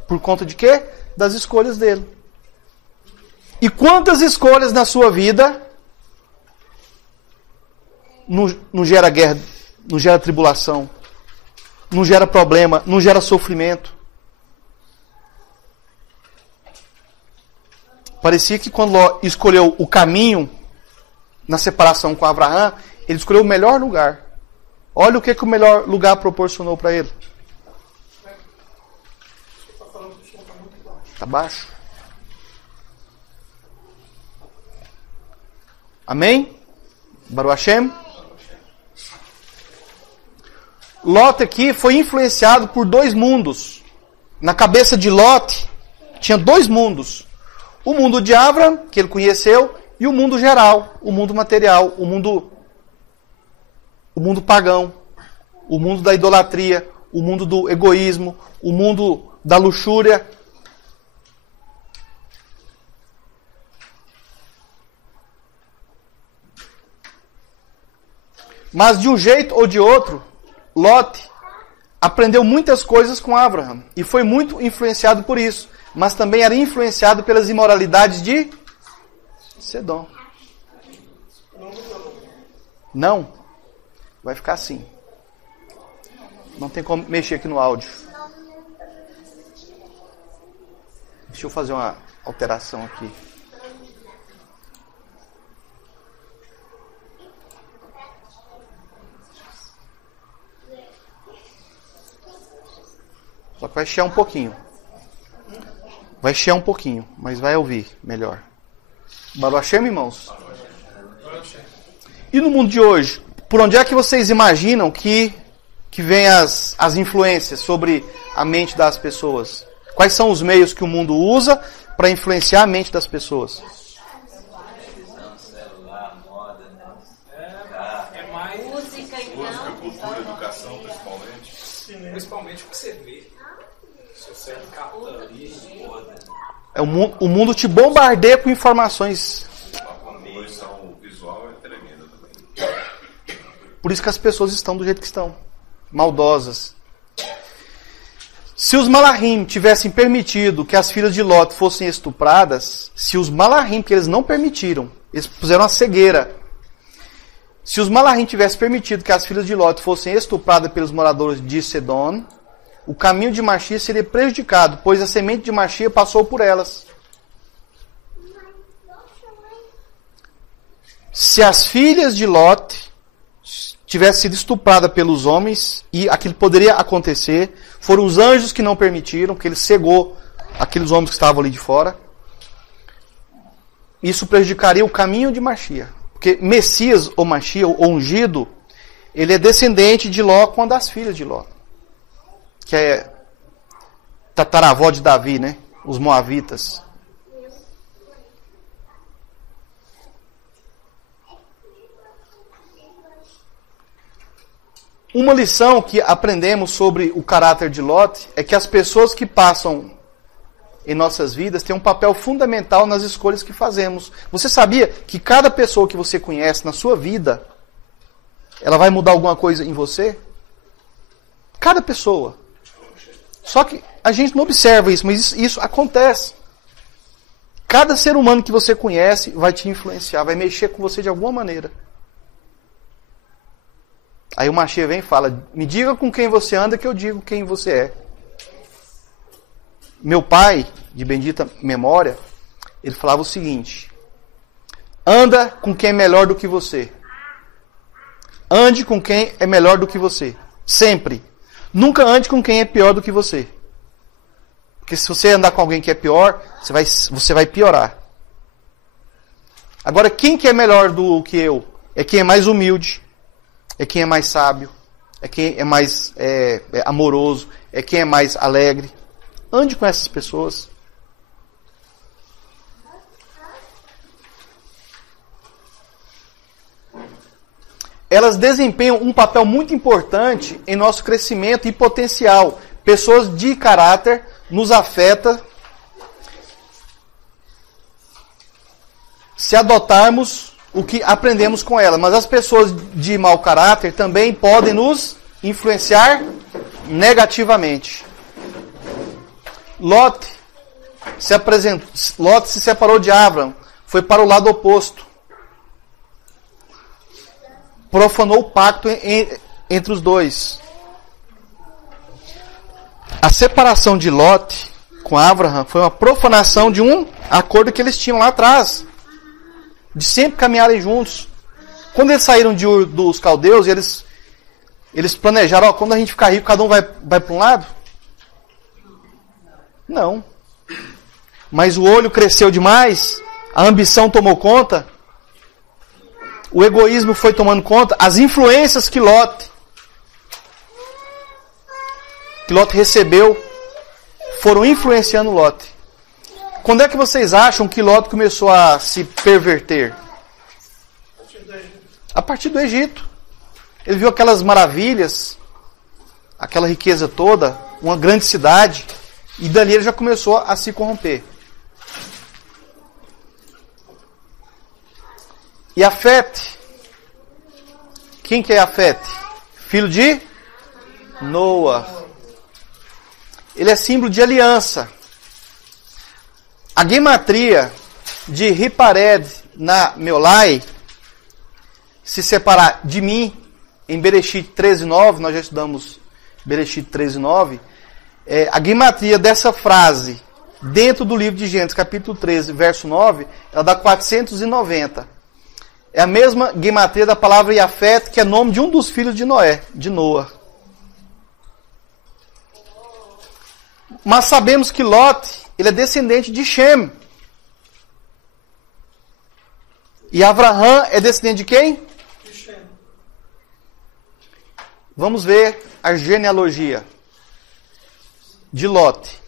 Por conta de quê? Das escolhas dele. E quantas escolhas na sua vida não gera guerra, não gera tribulação, não gera problema, não gera sofrimento. Parecia que quando Ló escolheu o caminho na separação com Abraão, ele escolheu o melhor lugar. Olha o que o melhor lugar proporcionou para ele. Está baixo. Amém? Baruch Hashem? Lot aqui foi influenciado por dois mundos. Na cabeça de Lot tinha dois mundos. O mundo de Abraão, que ele conheceu, e o mundo geral, o mundo material, o mundo pagão, o mundo da idolatria, o mundo do egoísmo, o mundo da luxúria. Mas de um jeito ou de outro, Lot aprendeu muitas coisas com Abraão e foi muito influenciado por isso, mas também era influenciado pelas imoralidades de Sedom. Não. Vai ficar assim. Não tem como mexer aqui no áudio. Deixa eu fazer uma alteração aqui. Só que vai chiar um pouquinho. Vai chiar um pouquinho, mas vai ouvir melhor. Baruch Hashem, irmãos? E no mundo de hoje, por onde é que vocês imaginam que vem as influências sobre a mente das pessoas? Quais são os meios que o mundo usa para influenciar a mente das pessoas? Celular, moda, É mais Música, cultura, educação, principalmente. principalmente o que você vê. Se você capta ali, O mundo te bombardeia com informações. A poluição visual é tremenda também. Por isso que as pessoas estão do jeito que estão. Maldosas. Se os Malahim tivessem permitido que as filhas de Lot fossem estupradas, se os Malahim, que eles não permitiram, eles puseram a cegueira. Se os Malahim tivessem permitido que as filhas de Lot fossem estupradas pelos moradores de Sedom, o caminho de Mashiach seria prejudicado, pois a semente de Mashiach passou por elas. Se as filhas de Lot tivessem sido estupradas pelos homens, e aquilo poderia acontecer, foram os anjos que não permitiram, porque ele cegou aqueles homens que estavam ali de fora, isso prejudicaria o caminho de Mashiach. Porque Messias, ou Mashiach, ou ungido, ele é descendente de Ló com uma das filhas de Ló, que é tataravó de Davi, né? Os moavitas. Uma lição que aprendemos sobre o caráter de Lot é que as pessoas que passam em nossas vidas têm um papel fundamental nas escolhas que fazemos. Você sabia que cada pessoa que você conhece na sua vida, ela vai mudar alguma coisa em você? Cada pessoa. Só que a gente não observa isso, mas isso acontece. Cada ser humano que você conhece vai te influenciar, vai mexer com você de alguma maneira. Aí o Mashiach vem e fala, me diga com quem você anda que eu digo quem você é. Meu pai, de bendita memória, ele falava o seguinte, anda com quem é melhor do que você. Ande com quem é melhor do que você. Sempre. Nunca ande com quem é pior do que você. Porque se você andar com alguém que é pior, você vai piorar. Agora, quem que é melhor do que eu? É quem é mais humilde. É quem é mais sábio, é quem é mais amoroso, é quem é mais alegre. Ande com essas pessoas. Elas desempenham um papel muito importante em nosso crescimento e potencial. Pessoas de caráter nos afeta se adotarmos o que aprendemos com ela. Mas as pessoas de mau caráter também podem nos influenciar negativamente. Lot se separou de Abraão, foi para o lado oposto. profanou o pacto entre os dois. A separação de Lot com Abraham foi uma profanação de um acordo que eles tinham lá atrás, de sempre caminharem juntos. Quando eles saíram de Ur dos caldeus, eles planejaram, quando a gente ficar rico, cada um vai para um lado? Não. Mas o olho cresceu demais, a ambição tomou conta, o egoísmo foi tomando conta, as influências que Lot recebeu foram influenciando Lot. Quando é que vocês acham que Lot começou a se perverter? A partir do Egito. Ele viu aquelas maravilhas, aquela riqueza toda, uma grande cidade, e dali ele já começou a se corromper. E Afete, quem que é Afete? Filho de Noa. Ele é símbolo de aliança. A gematria de Ripared na Meolai, se separar de mim, em Bereshit 13:9, nós já estudamos Bereshit 13:9, a gematria dessa frase, dentro do livro de Gênesis, capítulo 13, verso 9, ela dá 490. É a mesma gematria da palavra Yafet, que é nome de um dos filhos de Noé, de Noa. Mas sabemos que Lot, ele é descendente de Shem. E Abraham é descendente de quem? De Shem. Vamos ver a genealogia de Lot.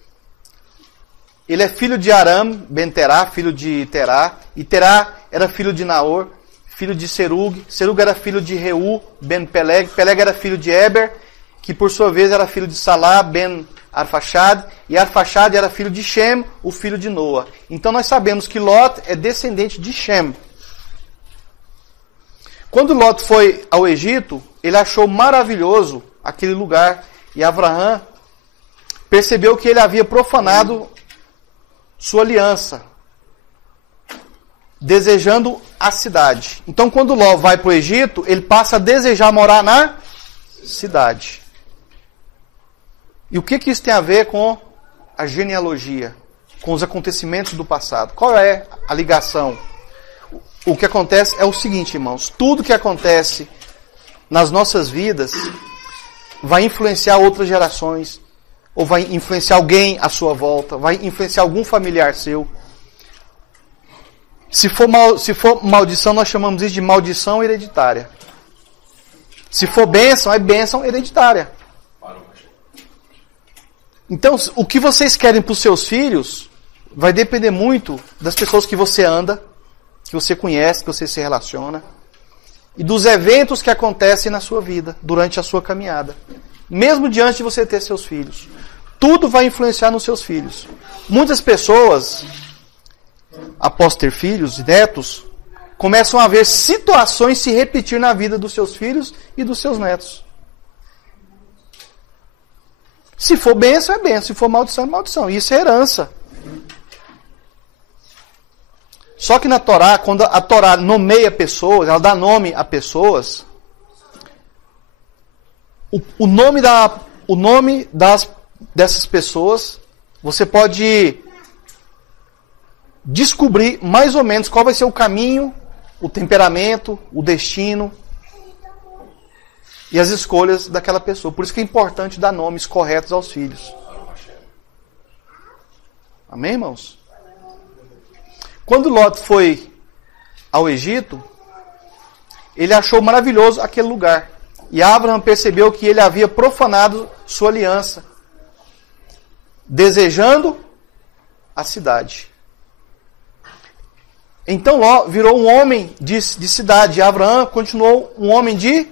Ele é filho de Aram, ben Terá, filho de Terá. E Terá era filho de Naor, filho de Serug. Serug era filho de Reu, ben Peleg. Peleg era filho de Eber, que por sua vez era filho de Salá, ben Arfaxad. E Arfaxad era filho de Shem, o filho de Noa. Então nós sabemos que Lot é descendente de Shem. Quando Lot foi ao Egito, ele achou maravilhoso aquele lugar. E Abraham percebeu que ele havia profanado sua aliança, desejando a cidade. Então, quando Ló vai para o Egito, ele passa a desejar morar na cidade. E o que isso tem a ver com a genealogia, com os acontecimentos do passado? Qual é a ligação? O que acontece é o seguinte, irmãos. Tudo que acontece nas nossas vidas vai influenciar outras gerações, ou vai influenciar alguém à sua volta, vai influenciar algum familiar seu. Se for maldição, nós chamamos isso de maldição hereditária. Se for bênção, é bênção hereditária. Então, o que vocês querem para os seus filhos vai depender muito das pessoas que você anda, que você conhece, que você se relaciona, e dos eventos que acontecem na sua vida, durante a sua caminhada. Mesmo diante de você ter seus filhos. Tudo vai influenciar nos seus filhos. Muitas pessoas, após ter filhos e netos, começam a ver situações se repetir na vida dos seus filhos e dos seus netos. Se for bênção, é bênção. Se for maldição, é maldição. Isso é herança. Só que na Torá, quando a Torá nomeia pessoas, ela dá nome a pessoas, o nome dessas pessoas, você pode descobrir mais ou menos qual vai ser o caminho, o temperamento, o destino e as escolhas daquela pessoa. Por isso que é importante dar nomes corretos aos filhos. Amém, irmãos? Quando Lot foi ao Egito, ele achou maravilhoso aquele lugar. E Abraham percebeu que ele havia profanado sua aliança, desejando a cidade. Então Ló virou um homem de cidade. E Abraão continuou um homem de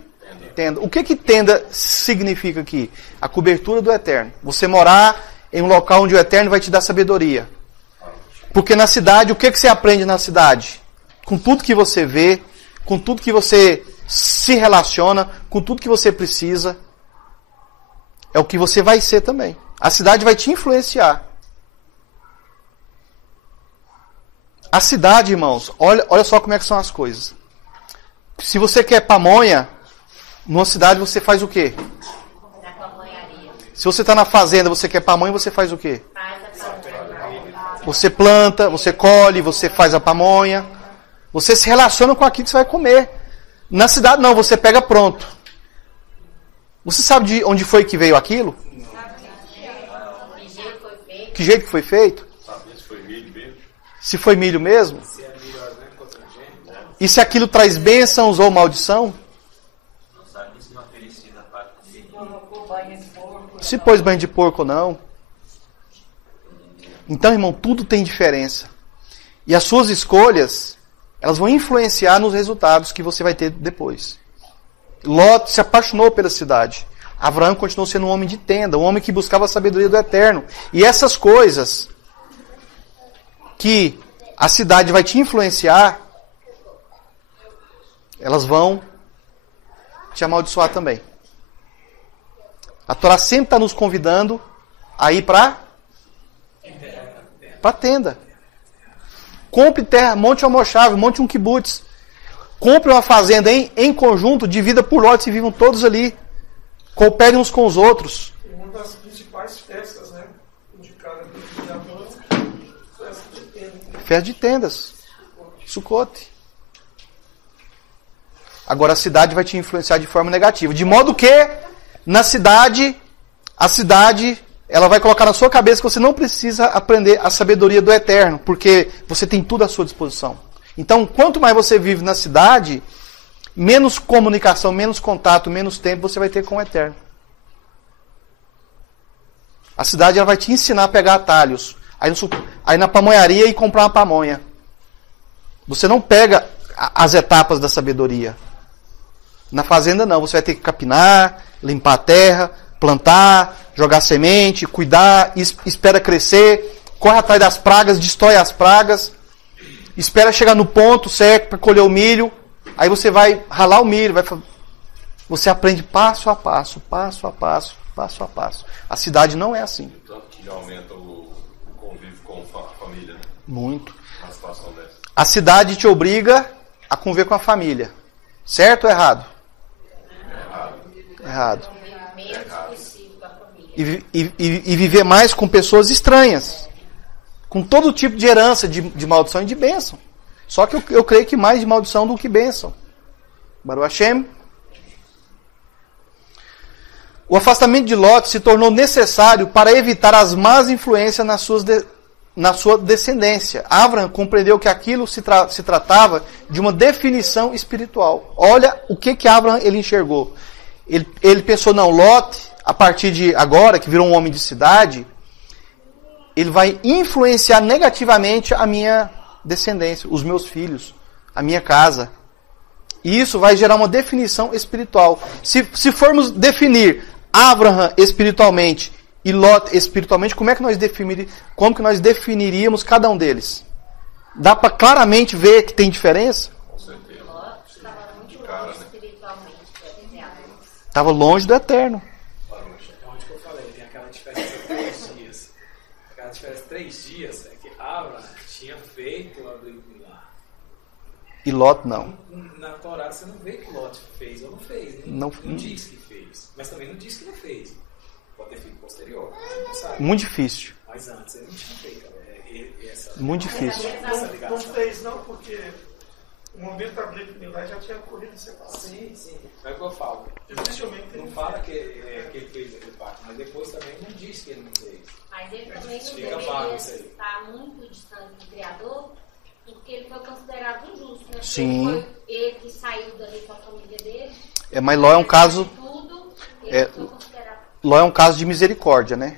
tenda. O que tenda significa aqui? A cobertura do Eterno. Você morar em um local onde o Eterno vai te dar sabedoria. Porque na cidade, o que você aprende na cidade? Com tudo que você vê, com tudo que você se relaciona, com tudo que você precisa, é o que você vai ser também. A cidade vai te influenciar. A cidade, irmãos, olha só como é que são as coisas. Se você quer pamonha, numa cidade você faz o quê? Na pamonharia. Se você está na fazenda, você quer pamonha, você faz o quê? Faz a pamonha. Você planta, você colhe, você faz a pamonha. Você se relaciona com aquilo que você vai comer. Na cidade não, você pega pronto. Você sabe de onde foi que veio aquilo? Que jeito foi feito? Que jeito que foi feito? Sabe se foi milho mesmo? Se foi milho mesmo? Se é melhor, né? Contra a gente. E se aquilo traz bênçãos ou maldição? Se pôs banho de porco ou não. Então, irmão, tudo tem diferença. E as suas escolhas, elas vão influenciar nos resultados que você vai ter depois. Ló se apaixonou pela cidade. Abraão continuou sendo um homem de tenda, um homem que buscava a sabedoria do Eterno. E essas coisas que a cidade vai te influenciar, elas vão te amaldiçoar também. A Torá sempre está nos convidando a ir para a tenda. Compre terra, monte uma mochave, monte um kibutz. Compre uma fazenda em conjunto, divida por lotes e vivam todos ali. Cooperem uns com os outros. E uma das principais festas, né? Indicada pelo Criador, festa de tenda. Festa de tendas. Sucote. Agora a cidade vai te influenciar de forma negativa. De modo que, na cidade, a cidade, ela vai colocar na sua cabeça que você não precisa aprender a sabedoria do Eterno, porque você tem tudo à sua disposição. Então, quanto mais você vive na cidade, menos comunicação, menos contato, menos tempo você vai ter com o Eterno. A cidade ela vai te ensinar a pegar atalhos. Aí na pamonharia e comprar uma pamonha. Você não pega as etapas da sabedoria. Na fazenda não, você vai ter que capinar, limpar a terra, plantar, jogar semente, cuidar, espera crescer, corre atrás das pragas, destrói as pragas, espera chegar no ponto certo para colher o milho, aí você vai ralar o milho, você aprende passo a passo, passo a passo, passo a passo. A cidade não é assim. Tanto que aumenta o convívio com a família, né? Muito. Uma situação dessa. A cidade te obriga a conviver com a família. Certo ou errado? Errado. E viver mais com pessoas estranhas. Com todo tipo de herança, de maldição e de bênção. Só que eu creio que mais de maldição do que bênção. Baruch Hashem. O afastamento de Lot se tornou necessário para evitar as más influências na sua descendência. Abraham compreendeu que aquilo se tratava de uma definição espiritual. Olha o que Abraham ele enxergou. Ele pensou, não, Lot, a partir de agora, que virou um homem de cidade, ele vai influenciar negativamente a minha descendência, os meus filhos, a minha casa. E isso vai gerar uma definição espiritual. Se formos definir Abraham espiritualmente e Lot espiritualmente, como que nós definiríamos cada um deles? Dá para claramente ver que tem diferença? Com certeza. Lot estava muito longe espiritualmente. Estava longe do Eterno. É onde que eu falei, tem aquela diferença de 3 dias. Aquela diferença de 3 dias é que Abraham tinha feito o abrigo lá. E Lot não. Na Torá você não vê que Lot fez ou não fez. Né? Não diz que fez, mas também não diz que não fez. Pode ter feito posterior, você não sabe. Muito difícil. Mas antes ele não tinha feito. Muito difícil. Não fez não, porque o momento da Briga Milá já tinha ocorrido em separação. Sim. É o que eu falo. Dificilmente Não fala que ele fez aquele pacto, mas depois também não diz que ele não fez. Mas ele também não Fica vago deveria isso aí. estar muito distante do Criador, porque ele foi considerado injusto, né? Porque Sim. Foi ele que saiu dali com a família dele. Mas Ló é um caso... Tudo, É, ele foi considerado. Ló é um caso de misericórdia, né?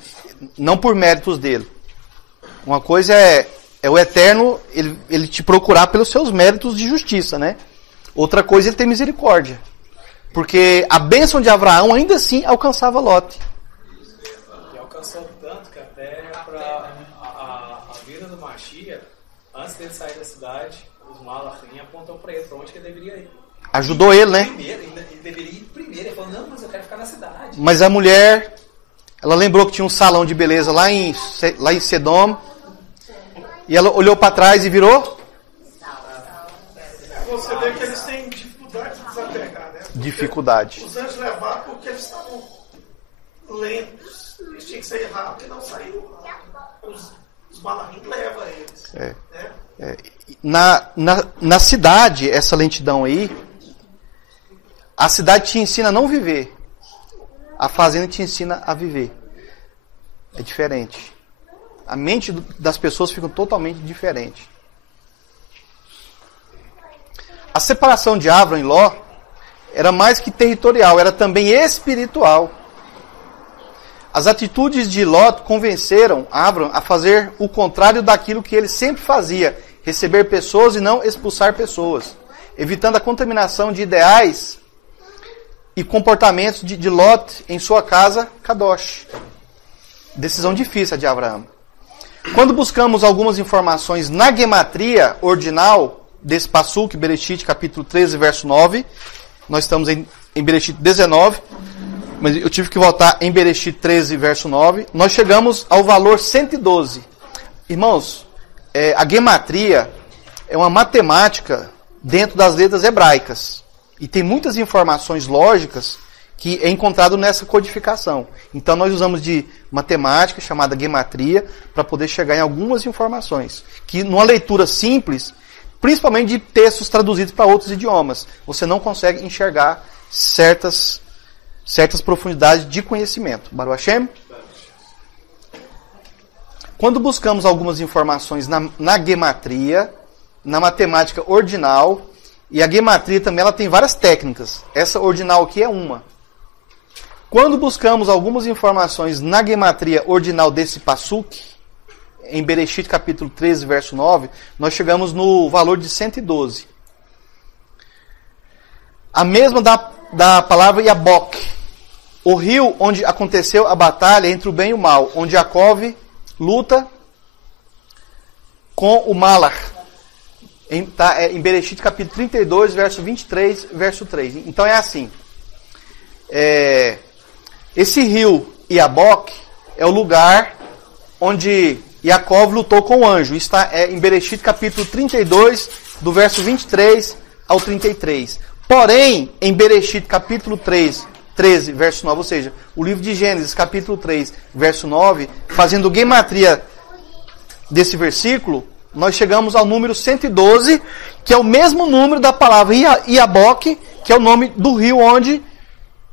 Não por méritos dele. Uma coisa é o Eterno, ele te procurar pelos seus méritos de justiça, né? Outra coisa é ele ter misericórdia. Porque a bênção de Abraão ainda assim alcançava Lot. E alcançou tanto que até para a vida do Mashiach, antes dele sair da cidade, os malachim apontam para ele, para onde que ele deveria ir. Ajudou ele, né? Primeiro, ele deveria ir primeiro. Ele falou, não, mas eu quero ficar na cidade. Mas a mulher, ela lembrou que tinha um salão de beleza lá em Sedom. E ela olhou para trás e virou? Você vê que eles têm dificuldade dificuldade. Os anjos levaram porque eles estavam lentos. Eles tinham que sair rápido e não saíram rápido. Os malachim levam eles. Na cidade, essa lentidão aí, a cidade te ensina a não viver. A fazenda te ensina a viver. É diferente. A mente das pessoas fica totalmente diferente. A separação de Avram e Ló era mais que territorial, era também espiritual. As atitudes de Ló convenceram Avram a fazer o contrário daquilo que ele sempre fazia, receber pessoas e não expulsar pessoas, evitando a contaminação de ideais e comportamentos de Lot em sua casa Kadosh. Decisão difícil a de Abraão. Quando buscamos algumas informações na gematria ordinal desse Passuk, Bereshit, capítulo 13, verso 9, nós estamos em Bereshit 19, mas eu tive que voltar em Bereshit 13, verso 9, nós chegamos ao valor 112. Irmãos, a gematria é uma matemática dentro das letras hebraicas. E tem muitas informações lógicas que é encontrado nessa codificação. Então nós usamos de matemática, chamada gematria, para poder chegar em algumas informações. Que numa leitura simples, principalmente de textos traduzidos para outros idiomas, você não consegue enxergar certas profundidades de conhecimento. Baruch Hashem? Quando buscamos algumas informações na gematria, na matemática ordinal, e a gematria também ela tem várias técnicas. Essa ordinal aqui é uma. Quando buscamos algumas informações na gematria ordinal desse Passuk, em Bereshit capítulo 13, verso 9, nós chegamos no valor de 112. A mesma da palavra Yabok, o rio onde aconteceu a batalha entre o bem e o mal, onde Jacove luta com o Malach. Em Bereshit capítulo 32, verso 23, verso 3. Então é assim. Esse rio Yabok é o lugar onde Jacó lutou com o anjo. Está em Bereshit capítulo 32, do verso 23 ao 33. Porém, em Bereshit capítulo 13, verso 9, ou seja, o livro de Gênesis capítulo 3, verso 9, fazendo gematria desse versículo, nós chegamos ao número 112, que é o mesmo número da palavra Yabok, que é o nome do rio onde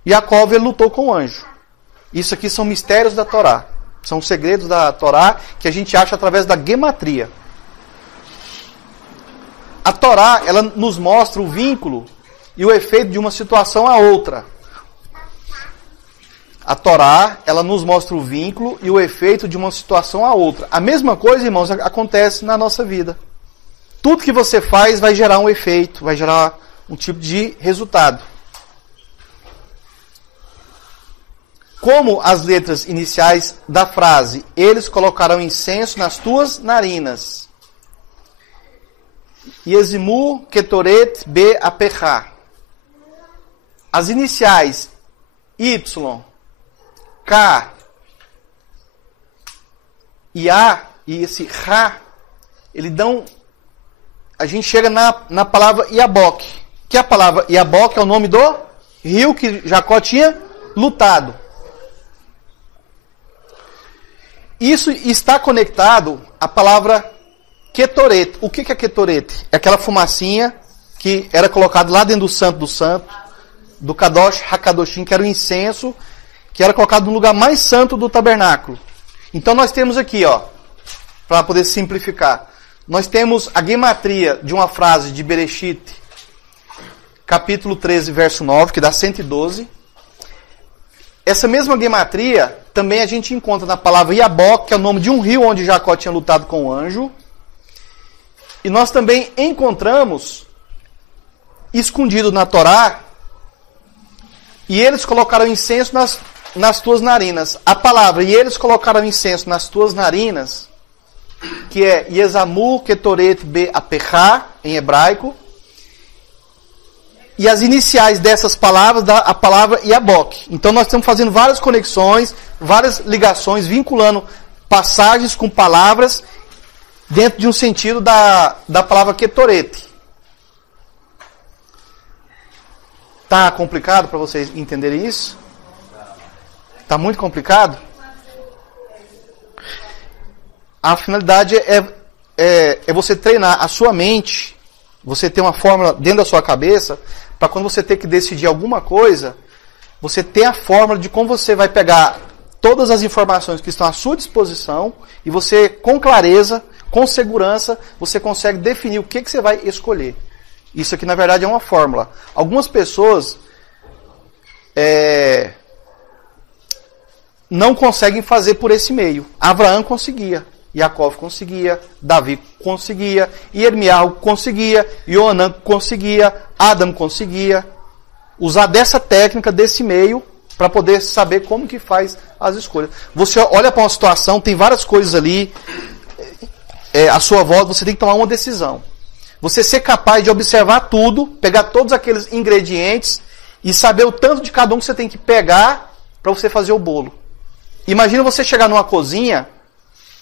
Jacó lutou com o anjo. Isso aqui são mistérios da Torá. São segredos da Torá que a gente acha através da gematria. A Torá, ela nos mostra o vínculo e o efeito de uma situação a outra. A Torá, ela nos mostra o vínculo e o efeito de uma situação a outra. A mesma coisa, irmãos, acontece na nossa vida. Tudo que você faz vai gerar um efeito, vai gerar um tipo de resultado. Como as letras iniciais da frase, eles colocarão incenso nas tuas narinas. Yezimu ketoret be apecha. As iniciais Y, K e A, e esse Ra, ele dão... A gente chega na palavra Yabok. Que a palavra Yabok é o nome do rio que Jacó tinha lutado. Isso está conectado à palavra Ketoret. O que é Ketoret? É aquela fumacinha que era colocada lá dentro do Santo do Santo, do Kadosh HaKadoshim, que era o incenso, que era colocado no lugar mais santo do tabernáculo. Então nós temos aqui, para poder simplificar, nós temos a gematria de uma frase de Bereshit, capítulo 13, verso 9, que dá 112. Essa mesma gematria também a gente encontra na palavra Yabok, que é o nome de um rio onde Jacó tinha lutado com o anjo. E nós também encontramos, escondido na Torá, e eles colocaram incenso nas tuas narinas. A palavra, e eles colocaram incenso nas tuas narinas, que é Yezamu Ketoret Be Apecha, em hebraico, e as iniciais dessas palavras dá a palavra Yabok. Então nós estamos fazendo várias conexões, várias ligações, vinculando passagens com palavras dentro de um sentido da palavra Ketoret. Tá complicado para vocês entenderem isso? Tá muito complicado? A finalidade é você treinar a sua mente, você ter uma fórmula dentro da sua cabeça, para quando você ter que decidir alguma coisa, você ter a fórmula de como você vai pegar todas as informações que estão à sua disposição e você, com clareza, com segurança, você consegue definir o que você vai escolher. Isso aqui, na verdade, é uma fórmula. Algumas pessoas não conseguem fazer por esse meio. Abraão conseguia, Jacó conseguia, Davi conseguia, Irmiau conseguia, Ioanã conseguia, Adam conseguia. Usar dessa técnica, desse meio, para poder saber como que faz as escolhas. Você olha para uma situação, tem várias coisas ali, à sua volta, você tem que tomar uma decisão. Você ser capaz de observar tudo, pegar todos aqueles ingredientes e saber o tanto de cada um que você tem que pegar para você fazer o bolo. Imagina você chegar numa cozinha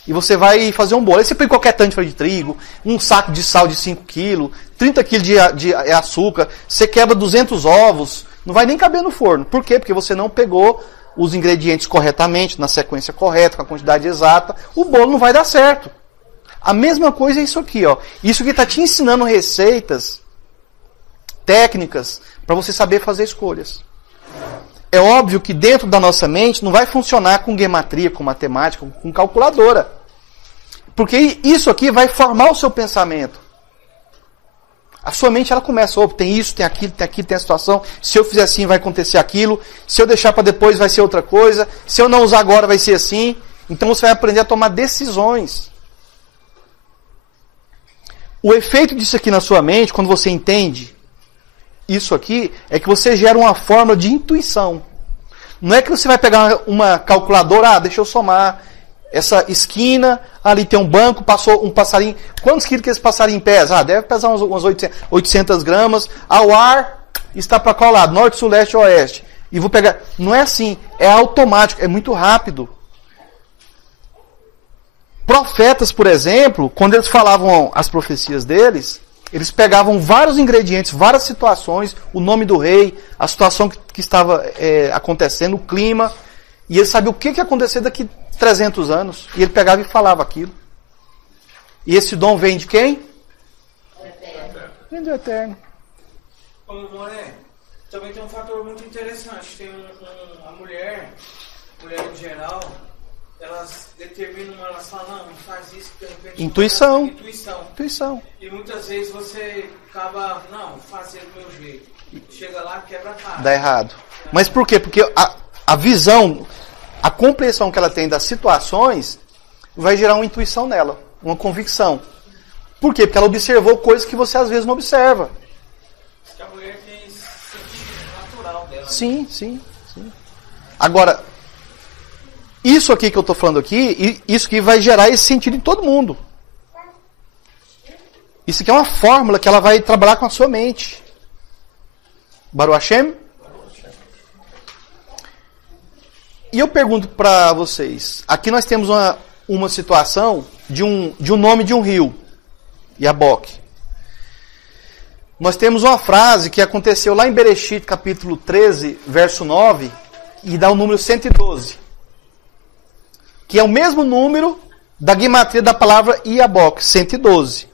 e você vai fazer um bolo. Aí você põe qualquer tanto de farinha de trigo, um saco de sal de 5 kg, 30 kg de açúcar, você quebra 200 ovos, não vai nem caber no forno. Por quê? Porque você não pegou os ingredientes corretamente, na sequência correta, com a quantidade exata. O bolo não vai dar certo. A mesma coisa é isso aqui, ó. Isso aqui está te ensinando receitas, técnicas, para você saber fazer escolhas. É óbvio que dentro da nossa mente não vai funcionar com gematria, com matemática, com calculadora. Porque isso aqui vai formar o seu pensamento. A sua mente ela começa, tem isso, tem aquilo, tem a situação. Se eu fizer assim vai acontecer aquilo. Se eu deixar para depois vai ser outra coisa. Se eu não usar agora vai ser assim. Então você vai aprender a tomar decisões. O efeito disso aqui na sua mente, quando você entende isso aqui, é que você gera uma forma de intuição. Não é que você vai pegar uma calculadora, deixa eu somar essa esquina, ali tem um banco, passou um passarinho. Quantos quilos que esse passarinho pesa? Deve pesar umas 800 gramas. Ao ar, está para qual lado? Norte, sul, leste, oeste. E vou pegar. Não é assim, é automático, é muito rápido. Profetas, por exemplo, quando eles falavam as profecias deles, eles pegavam vários ingredientes, várias situações, o nome do rei, a situação que estava acontecendo, o clima, e eles sabiam o que ia acontecer daqui 300 anos. E ele pegava e falava aquilo. E esse dom vem de quem? Vem do Eterno. Ô, Moré, também tem um fator muito interessante. Tem a mulher em geral, elas determinam, elas falam, não, faz isso, de repente... Intuição. E muitas vezes você acaba, não, fazer do meu jeito. Chega lá, quebra a cara. Dá errado. Mas por quê? Porque a visão, a compreensão que ela tem das situações vai gerar uma intuição nela, uma convicção. Por quê? Porque ela observou coisas que você às vezes não observa. Acho que a mulher tem esse sentido natural dela. Sim. Agora, isso aqui que eu estou falando aqui, isso aqui vai gerar esse sentido em todo mundo. Isso aqui é uma fórmula que ela vai trabalhar com a sua mente. Baruch Hashem? E eu pergunto para vocês, aqui nós temos uma situação de um nome de um rio, Yabok. Nós temos uma frase que aconteceu lá em Bereshit, capítulo 13, verso 9, e dá o número 112. Que é o mesmo número da gematria da palavra Yabok, 112.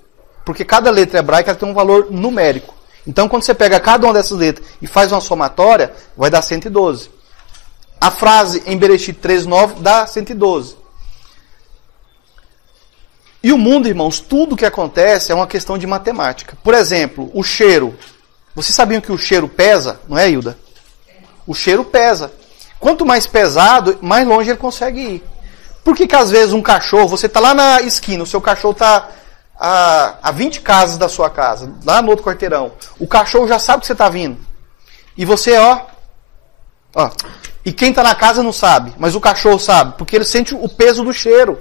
Porque cada letra hebraica tem um valor numérico. Então, quando você pega cada uma dessas letras e faz uma somatória, vai dar 112. A frase em Bereshit 13:9 dá 112. E o mundo, irmãos, tudo que acontece é uma questão de matemática. Por exemplo, o cheiro. Vocês sabiam que o cheiro pesa? Não é, Hilda? O cheiro pesa. Quanto mais pesado, mais longe ele consegue ir. Por que às vezes um cachorro, você está lá na esquina, o seu cachorro está a 20 casas da sua casa, lá no outro quarteirão. O cachorro já sabe que você está vindo. E você, ó. E quem está na casa não sabe, mas o cachorro sabe, porque ele sente o peso do cheiro.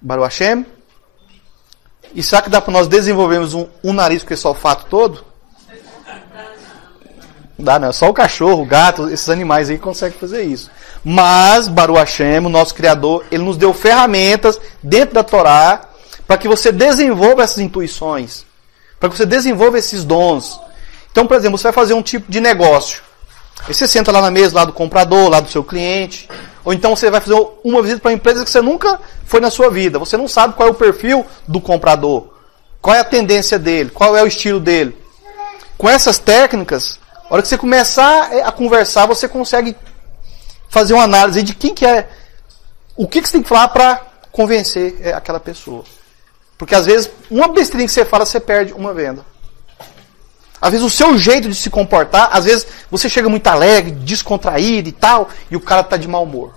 Baruch Hashem. E será que dá para nós desenvolvermos um nariz com esse olfato todo? Não dá, não. É só o cachorro, o gato, esses animais aí conseguem fazer isso. Mas, Baruch Hashem, o nosso Criador, ele nos deu ferramentas dentro da Torá para que você desenvolva essas intuições. para que você desenvolva esses dons. Então, por exemplo, você vai fazer um tipo de negócio. Aí você senta lá na mesa, lá do comprador, lá do seu cliente. Ou então você vai fazer uma visita para uma empresa que você nunca foi na sua vida. Você não sabe qual é o perfil do comprador. Qual é a tendência dele, qual é o estilo dele. Com essas técnicas, a hora que você começar a conversar, você consegue fazer uma análise de quem que é, o que você tem que falar para convencer aquela pessoa. Porque às vezes, uma besteirinha que você fala, você perde uma venda. Às vezes o seu jeito de se comportar, às vezes você chega muito alegre, descontraído e tal, e o cara está de mau humor.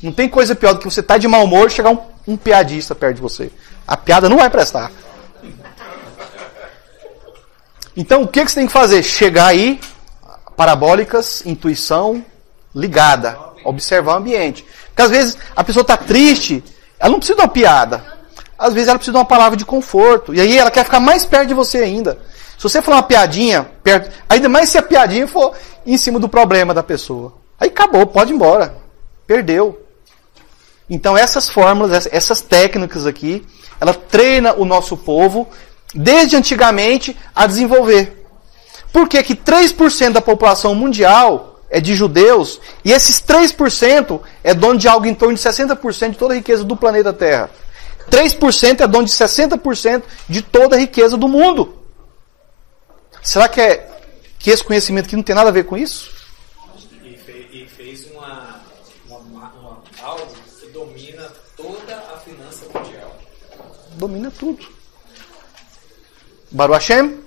Não tem coisa pior do que você estar de mau humor e chegar um piadista perto de você. A piada não vai prestar. Então o que você tem que fazer? Chegar aí, parabólicas, intuição ligada, observar o ambiente. Porque às vezes a pessoa está triste, ela não precisa de uma piada. Às vezes ela precisa de uma palavra de conforto. E aí ela quer ficar mais perto de você ainda. Se você falar uma piadinha, perto, ainda mais se a piadinha for em cima do problema da pessoa. Aí acabou, pode ir embora. Perdeu. Então essas fórmulas, essas técnicas aqui, ela treina o nosso povo, desde antigamente, a desenvolver. Por que 3% da população mundial é de judeus, e esses 3% é dono de algo em torno de 60% de toda a riqueza do planeta Terra. 3% é dono de 60% de toda a riqueza do mundo. Será que esse conhecimento aqui não tem nada a ver com isso? E fez algo que domina toda a finança mundial. Domina tudo. Baruch Hashem?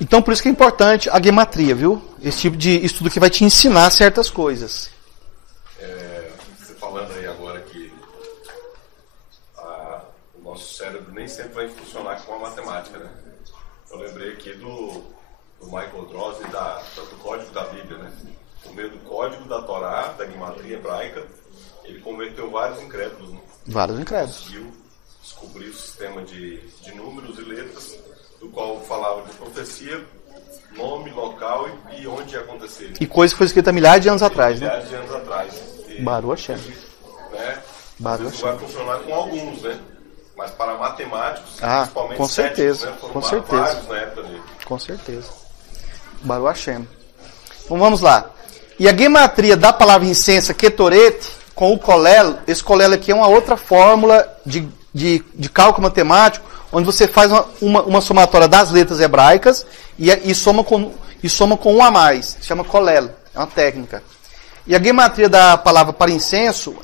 Então por isso que é importante a gematria, viu? Esse tipo de estudo que vai te ensinar certas coisas. Você falando aí agora que o nosso cérebro nem sempre vai funcionar com a matemática, né? Eu lembrei aqui do Michael Droz e do código da Bíblia, né? Por meio do código da Torá, da gematria hebraica, ele converteu vários incrédulos, né? Vários incrédulos. Conseguiu descobrir o sistema de números e letras, do qual falava de profecia, nome, local e onde ia acontecer. E coisa que foi escrita milhares de anos atrás, né? Milhares de anos atrás. Baruch Hashem. Né? Baruch Isso vai funcionar com alguns, né? Mas para matemáticos, principalmente com certeza, céticos, né? com certeza. Vários na época dele. Com certeza. Baruch Hashem. Então vamos lá. E a gematria da palavra incensa, ketoret, com o kolel, esse kolel aqui é uma outra fórmula de cálculo matemático, onde você faz uma somatória das letras hebraicas e soma com um a mais. Se chama kolel, é uma técnica. E a gematria da palavra para incenso,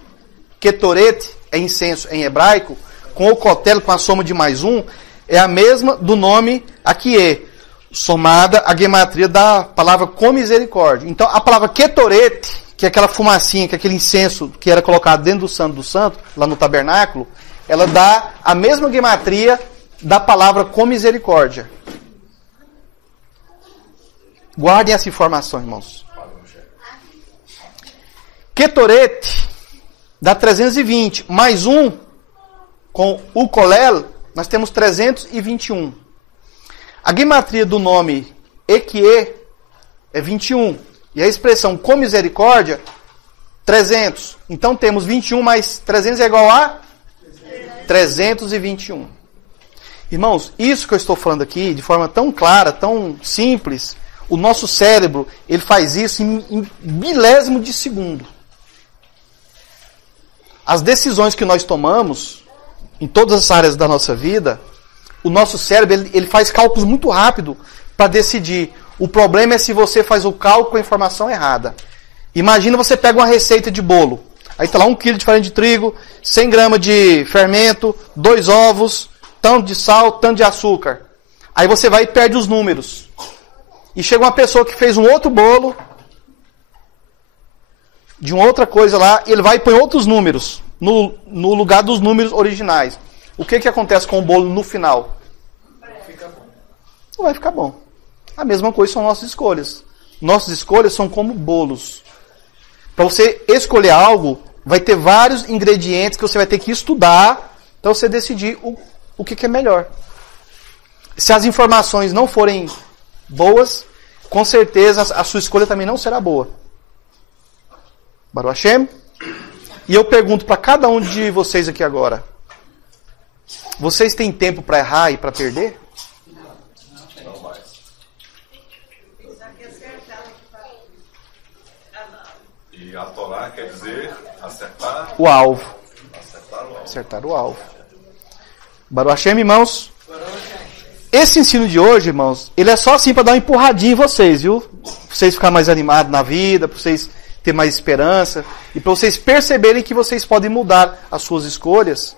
ketoret, é incenso em hebraico, com o kotel, com a soma de mais um, é a mesma do nome aqui, somada a gematria da palavra com misericórdia. Então, a palavra ketoret, que é aquela fumacinha, que é aquele incenso que era colocado dentro do santo, lá no tabernáculo, ela dá a mesma gematria da palavra com misericórdia. Guardem essa informação, irmãos. Ketoret dá 320, mais um, com o kolel, nós temos 321. A gematria do nome Ekie é 21. E a expressão com misericórdia, 300. Então temos 21 mais 300 é igual a 321. Irmãos, isso que eu estou falando aqui, de forma tão clara, tão simples, o nosso cérebro, ele faz isso em milésimo de segundo. As decisões que nós tomamos, em todas as áreas da nossa vida, o nosso cérebro ele faz cálculos muito rápido para decidir. O problema é se você faz o cálculo com a informação errada. Imagina você pega uma receita de bolo. Aí está lá 1 quilo de farinha de trigo, 100 gramas de fermento, 2 ovos, tanto de sal, tanto de açúcar. Aí você vai e perde os números. E chega uma pessoa que fez um outro bolo, de uma outra coisa lá, e ele vai e põe outros números no lugar dos números originais. O que acontece com o bolo no final? Não vai ficar bom. A mesma coisa são nossas escolhas. Nossas escolhas são como bolos. Para você escolher algo, vai ter vários ingredientes que você vai ter que estudar para você decidir o que é melhor. Se as informações não forem boas, com certeza a sua escolha também não será boa. Baruch Hashem. E eu pergunto para cada um de vocês aqui agora. Vocês têm tempo para errar e para perder? Não mais. E a Torá quer dizer acertar O alvo. Acertar o alvo. Acertar o alvo. Baruch Hashem, irmãos. Esse ensino de hoje, irmãos, ele é só assim para dar uma empurradinha em vocês, viu? Para vocês ficarem mais animados na vida, para vocês terem mais esperança e para vocês perceberem que vocês podem mudar as suas escolhas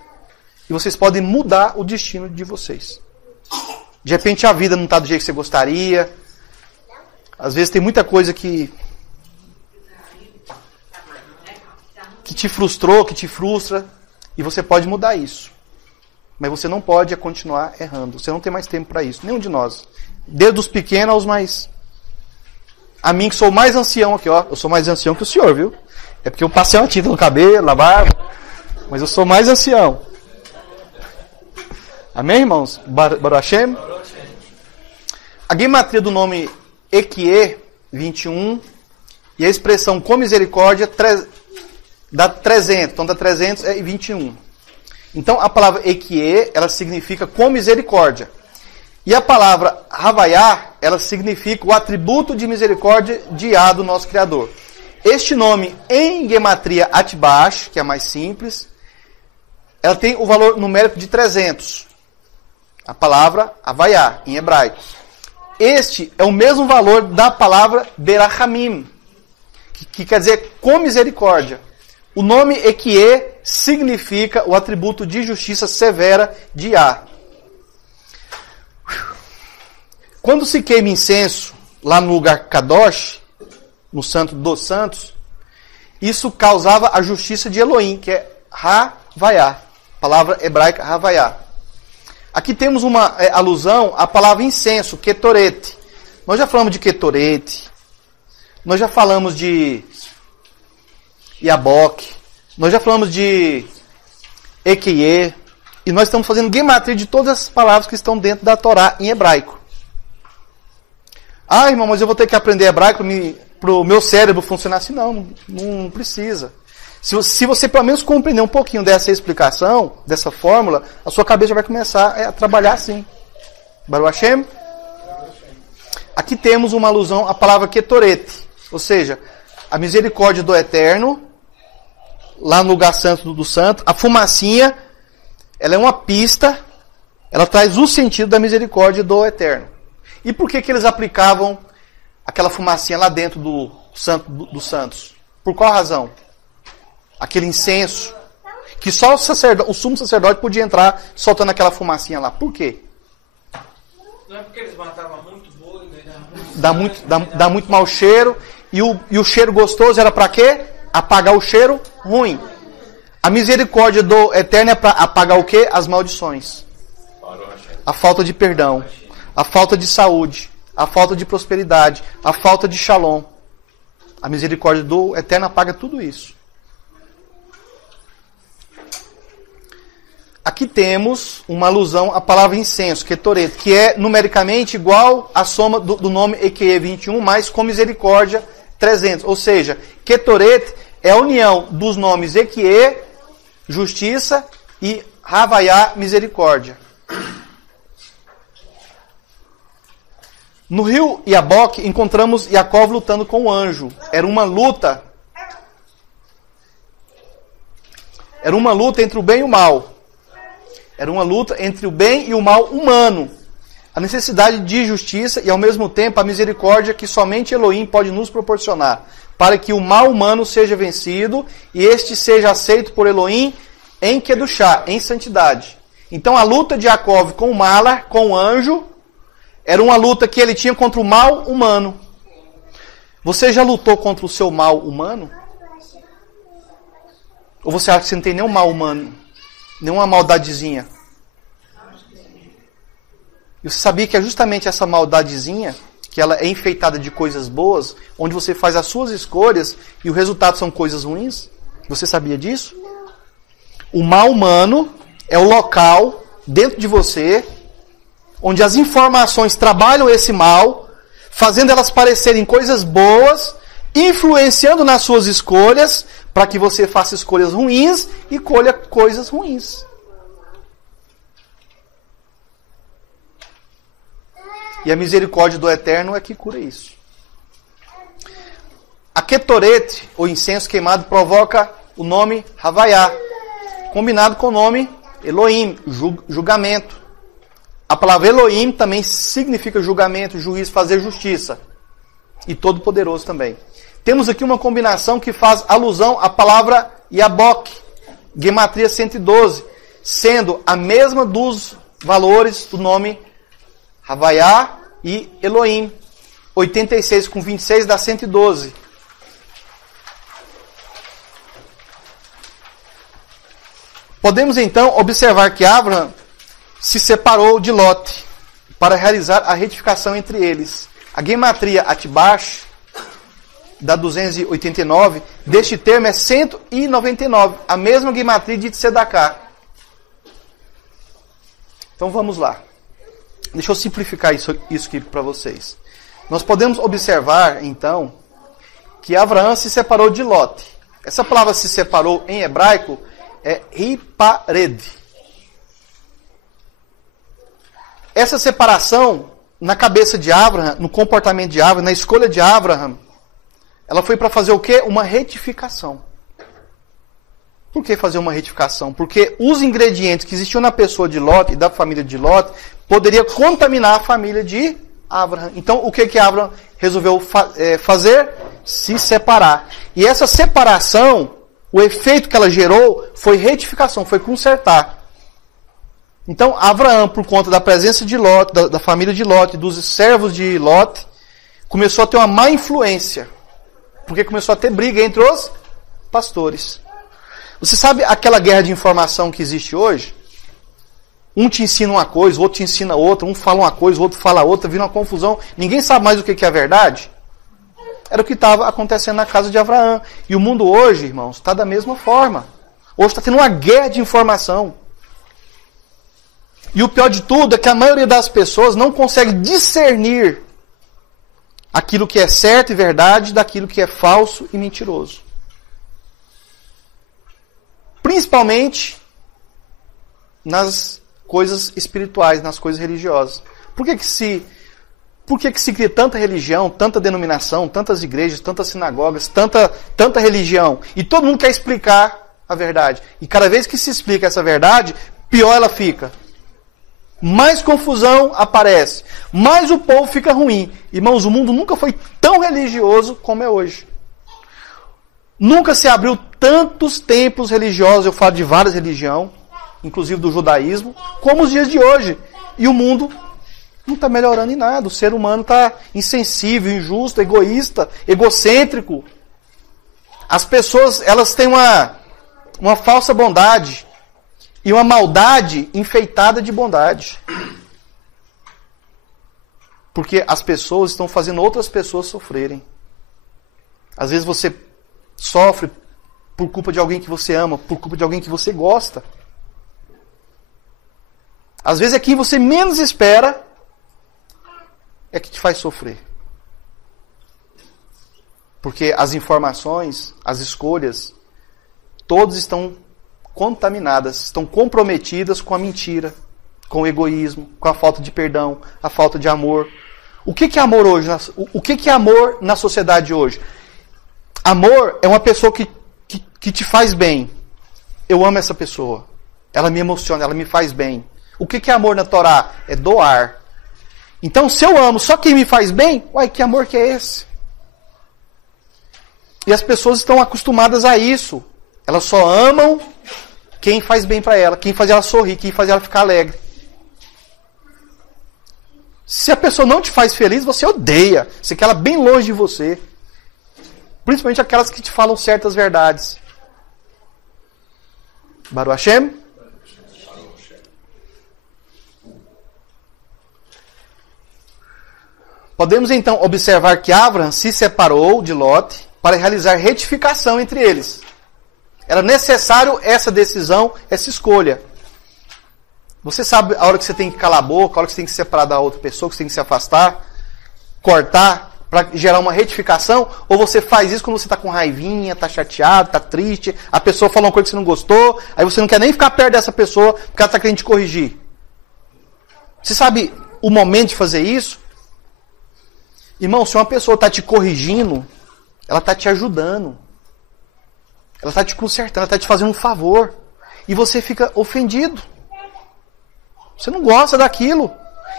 e vocês podem mudar o destino de vocês. De repente a vida não está do jeito que você gostaria. Às vezes tem muita coisa que te frustrou, que te frustra, e você pode mudar isso. Mas você não pode continuar errando. Você não tem mais tempo para isso. Nenhum de nós. Desde os pequenos aos mais... A mim que sou mais ancião aqui, ó. Eu sou mais ancião que o senhor, viu? É porque eu passei uma tinta no cabelo, na barba. Mas eu sou mais ancião. Amém, irmãos? Baruch Hashem. A gematria do nome Ekie, 21, e a expressão com misericórdia dá 300. Então dá 321. Então a palavra Ekie, ela significa com misericórdia. E a palavra Havaiá, ela significa o atributo de misericórdia de Yah, do nosso Criador. Este nome em gematria Atbash, que é a mais simples, ela tem o valor numérico de 300. A palavra Havaiá, em hebraico. Este é o mesmo valor da palavra Berachamim, que quer dizer com misericórdia. O nome Ekie significa o atributo de justiça severa de Yah. Quando se queima incenso lá no lugar Kadosh, no Santo dos Santos, isso causava a justiça de Elohim, que é Havaiá, palavra hebraica Havaiá. Aqui temos uma alusão à palavra incenso, Ketoret. Nós já falamos de Ketoret, nós já falamos de Yabok, nós já falamos de Ekie, e nós estamos fazendo gematria de todas as palavras que estão dentro da Torá em hebraico. Ah, irmão, mas eu vou ter que aprender hebraico para o meu cérebro funcionar assim. Não precisa. Se você pelo menos compreender um pouquinho dessa explicação, dessa fórmula, a sua cabeça vai começar a trabalhar assim. Baruch Hashem. Aqui temos uma alusão à palavra Ketoret, ou seja, a misericórdia do Eterno, lá no lugar santo do santo. A fumacinha, ela é uma pista, ela traz o sentido da misericórdia do Eterno. E por que eles aplicavam aquela fumacinha lá dentro do santo dos santos? Por qual razão? Aquele incenso, que só o sumo sacerdote podia entrar soltando aquela fumacinha lá. Por quê? Não é porque eles matavam muito boi, né? Dá muito mau cheiro. E o cheiro gostoso era para quê? Apagar o cheiro ruim. A misericórdia do Eterno é para apagar o quê? As maldições. A falta de perdão. A falta de saúde. A falta de prosperidade. A falta de shalom. A misericórdia do Eterno apaga tudo isso. Aqui temos uma alusão à palavra incenso, Ketoret, que é numericamente igual à soma do nome Ekie 21, mais com misericórdia 300. Ou seja, Ketoret é a união dos nomes Ekie, justiça, e Havaiá, misericórdia. No rio Yabok, encontramos Yaakov lutando com o anjo. Era uma luta entre o bem e o mal. Era uma luta entre o bem e o mal humano. A necessidade de justiça e, ao mesmo tempo, a misericórdia que somente Elohim pode nos proporcionar, para que o mal humano seja vencido e este seja aceito por Elohim em Kedushá, em santidade. Então, a luta de Yaakov com o Malar, com o anjo, era uma luta que ele tinha contra o mal humano. Você já lutou contra o seu mal humano? Ou você acha que você não tem nenhum mal humano? Nenhuma maldadezinha? E você sabia que é justamente essa maldadezinha, que ela é enfeitada de coisas boas, onde você faz as suas escolhas e o resultado são coisas ruins? Você sabia disso? O mal humano é o local dentro de você onde as informações trabalham esse mal, fazendo elas parecerem coisas boas, influenciando nas suas escolhas, para que você faça escolhas ruins e colha coisas ruins. E a misericórdia do Eterno é que cura isso. A Ketoret, o incenso queimado, provoca o nome Havaiá, combinado com o nome Elohim, julgamento. A palavra Elohim também significa julgamento, juiz, fazer justiça. E todo-poderoso também. Temos aqui uma combinação que faz alusão à palavra Yabok, gematria 112, sendo a mesma dos valores do nome Havaiá e Elohim. 86 com 26 dá 112. Podemos então observar que Abraham se separou de Lot para realizar a retificação entre eles. A gematria Atbash, da 289, deste termo é 199, a mesma gematria de Tzedaká. Então vamos lá. Deixa eu simplificar isso aqui para vocês. Nós podemos observar, então, que Abraão se separou de Lot. Essa palavra se separou em hebraico é hipared. Essa separação, na cabeça de Abraham, no comportamento de Abraham, na escolha de Abraham, ela foi para fazer o quê? Uma retificação. Por que fazer uma retificação? Porque os ingredientes que existiam na pessoa de Lot e da família de Lot poderiam contaminar a família de Abraham. Então, o que Abraham resolveu fazer? Se separar. E essa separação, o efeito que ela gerou foi retificação, foi consertar. Então, Abraão, por conta da presença de Lot, da família de Lot, dos servos de Lot, começou a ter uma má influência. Porque começou a ter briga entre os pastores. Você sabe aquela guerra de informação que existe hoje? Um te ensina uma coisa, o outro te ensina outra, um fala uma coisa, o outro fala outra, vira uma confusão. Ninguém sabe mais o que é a verdade. Era o que estava acontecendo na casa de Abraão. E o mundo hoje, irmãos, está da mesma forma. Hoje está tendo uma guerra de informação. E o pior de tudo é que a maioria das pessoas não consegue discernir aquilo que é certo e verdade daquilo que é falso e mentiroso. Principalmente nas coisas espirituais, nas coisas religiosas. Por que se cria tanta religião, tanta denominação, tantas igrejas, tantas sinagogas, tanta religião? E todo mundo quer explicar a verdade. E cada vez que se explica essa verdade, pior ela fica. Mais confusão aparece. Mais o povo fica ruim. Irmãos, o mundo nunca foi tão religioso como é hoje. Nunca se abriu tantos templos religiosos, eu falo de várias religiões, inclusive do judaísmo, como os dias de hoje. E o mundo não está melhorando em nada. O ser humano está insensível, injusto, egoísta, egocêntrico. As pessoas, elas têm uma falsa bondade e uma maldade enfeitada de bondade. Porque as pessoas estão fazendo outras pessoas sofrerem. Às vezes você sofre por culpa de alguém que você ama, por culpa de alguém que você gosta. Às vezes é quem você menos espera é que te faz sofrer. Porque as informações, as escolhas, todas estão contaminadas, estão comprometidas com a mentira, com o egoísmo, com a falta de perdão, a falta de amor. O que é amor hoje? O que é amor na sociedade hoje? Amor é uma pessoa que te faz bem. Eu amo essa pessoa. Ela me emociona, ela me faz bem. O que é amor na Torá? É doar. Então, se eu amo só quem me faz bem, uai, que amor que é esse? E as pessoas estão acostumadas a isso. Elas só amam quem faz bem para ela, quem faz ela sorrir, quem faz ela ficar alegre. Se a pessoa não te faz feliz, você odeia. Você quer ela bem longe de você. Principalmente aquelas que te falam certas verdades. Baruch Hashem? Podemos então observar que Abraham se separou de Lot para realizar retificação entre eles. Era necessário essa decisão, essa escolha. Você sabe a hora que você tem que calar a boca, a hora que você tem que se separar da outra pessoa, que você tem que se afastar, cortar, para gerar uma retificação? Ou você faz isso quando você está com raivinha, está chateado, está triste, a pessoa fala uma coisa que você não gostou, aí você não quer nem ficar perto dessa pessoa porque ela está querendo te corrigir. Você sabe o momento de fazer isso? Irmão, se uma pessoa está te corrigindo, ela está te ajudando. Ela está te consertando, ela está te fazendo um favor. E você fica ofendido. Você não gosta daquilo.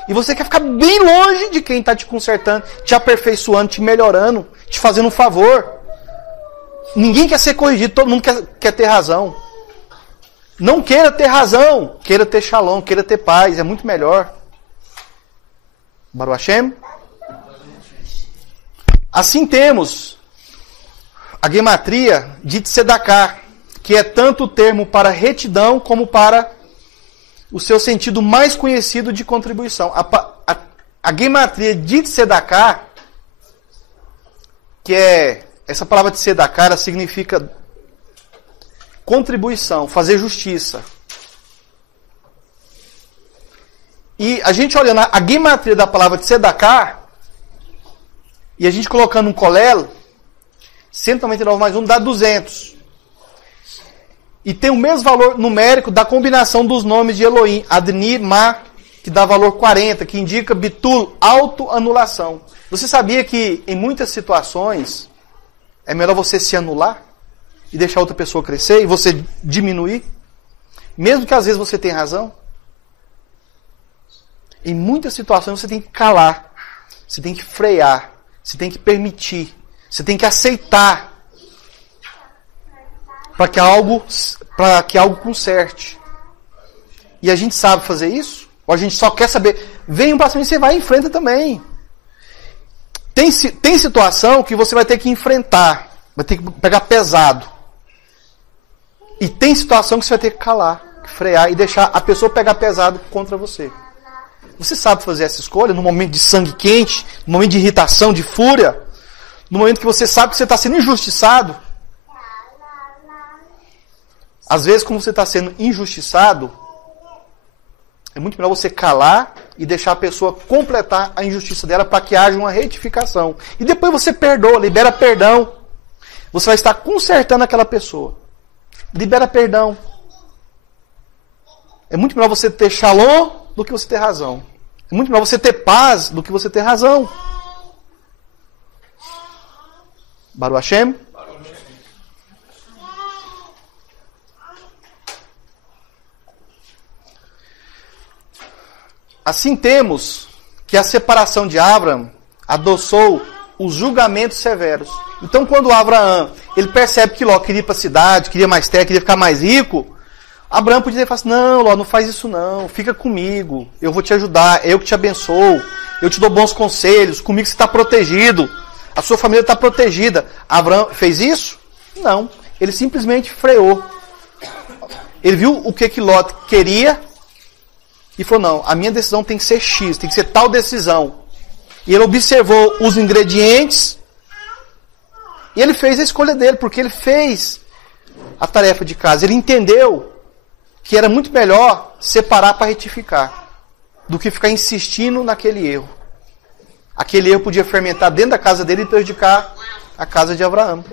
E você quer ficar bem longe de quem está te consertando, te aperfeiçoando, te melhorando, te fazendo um favor. Ninguém quer ser corrigido, todo mundo quer ter razão. Não queira ter razão, queira ter shalom, queira ter paz, é muito melhor. Baruch Hashem. Assim temos a gematria de Tzedaká, que é tanto o termo para retidão como para o seu sentido mais conhecido de contribuição. A gematria de Tzedaká, que é essa palavra Tzedaká, ela significa contribuição, fazer justiça. E a gente olhando a gematria da palavra Tzedaká, e a gente colocando um colel, 199 mais 1 dá 200. E tem o mesmo valor numérico da combinação dos nomes de Elohim, Adni, Ma, que dá valor 40, que indica Bitul, autoanulação. Você sabia que em muitas situações é melhor você se anular e deixar outra pessoa crescer e você diminuir? Mesmo que às vezes você tenha razão. Em muitas situações você tem que calar, você tem que frear, você tem que permitir, você tem que aceitar para que algo conserte. E a gente sabe fazer isso? Ou a gente só quer saber? Vem um paciente e você vai e enfrenta também. Tem situação que você vai ter que enfrentar, vai ter que pegar pesado. E tem situação que você vai ter que calar, frear e deixar a pessoa pegar pesado contra você. Você sabe fazer essa escolha no momento de sangue quente, no momento de irritação, de fúria, no momento que você sabe que você está sendo injustiçado. Às vezes, como você está sendo injustiçado, é muito melhor você calar e deixar a pessoa completar a injustiça dela para que haja uma retificação. E depois você perdoa, libera perdão. Você vai estar consertando aquela pessoa. Libera perdão. É muito melhor você ter shalom do que você ter razão. É muito melhor você ter paz do que você ter razão. Baruch Hashem. Assim temos que a separação de Abraão adoçou os julgamentos severos. Então quando Abraão ele percebe que Ló queria ir para a cidade, queria mais terra, queria ficar mais rico, Abraão podia dizer assim, não, Ló, não faz isso não, fica comigo, eu vou te ajudar, eu que te abençoo, eu te dou bons conselhos, comigo você está protegido, a sua família está protegida. Abraão fez isso? Não, ele simplesmente freou. Ele viu o que Ló queria e falou, não, a minha decisão tem que ser X, tem que ser tal decisão. E ele observou os ingredientes e ele fez a escolha dele, porque ele fez a tarefa de casa. Ele entendeu que era muito melhor separar para retificar do que ficar insistindo naquele erro. Aquele erro podia fermentar dentro da casa dele e prejudicar a casa de Abraão.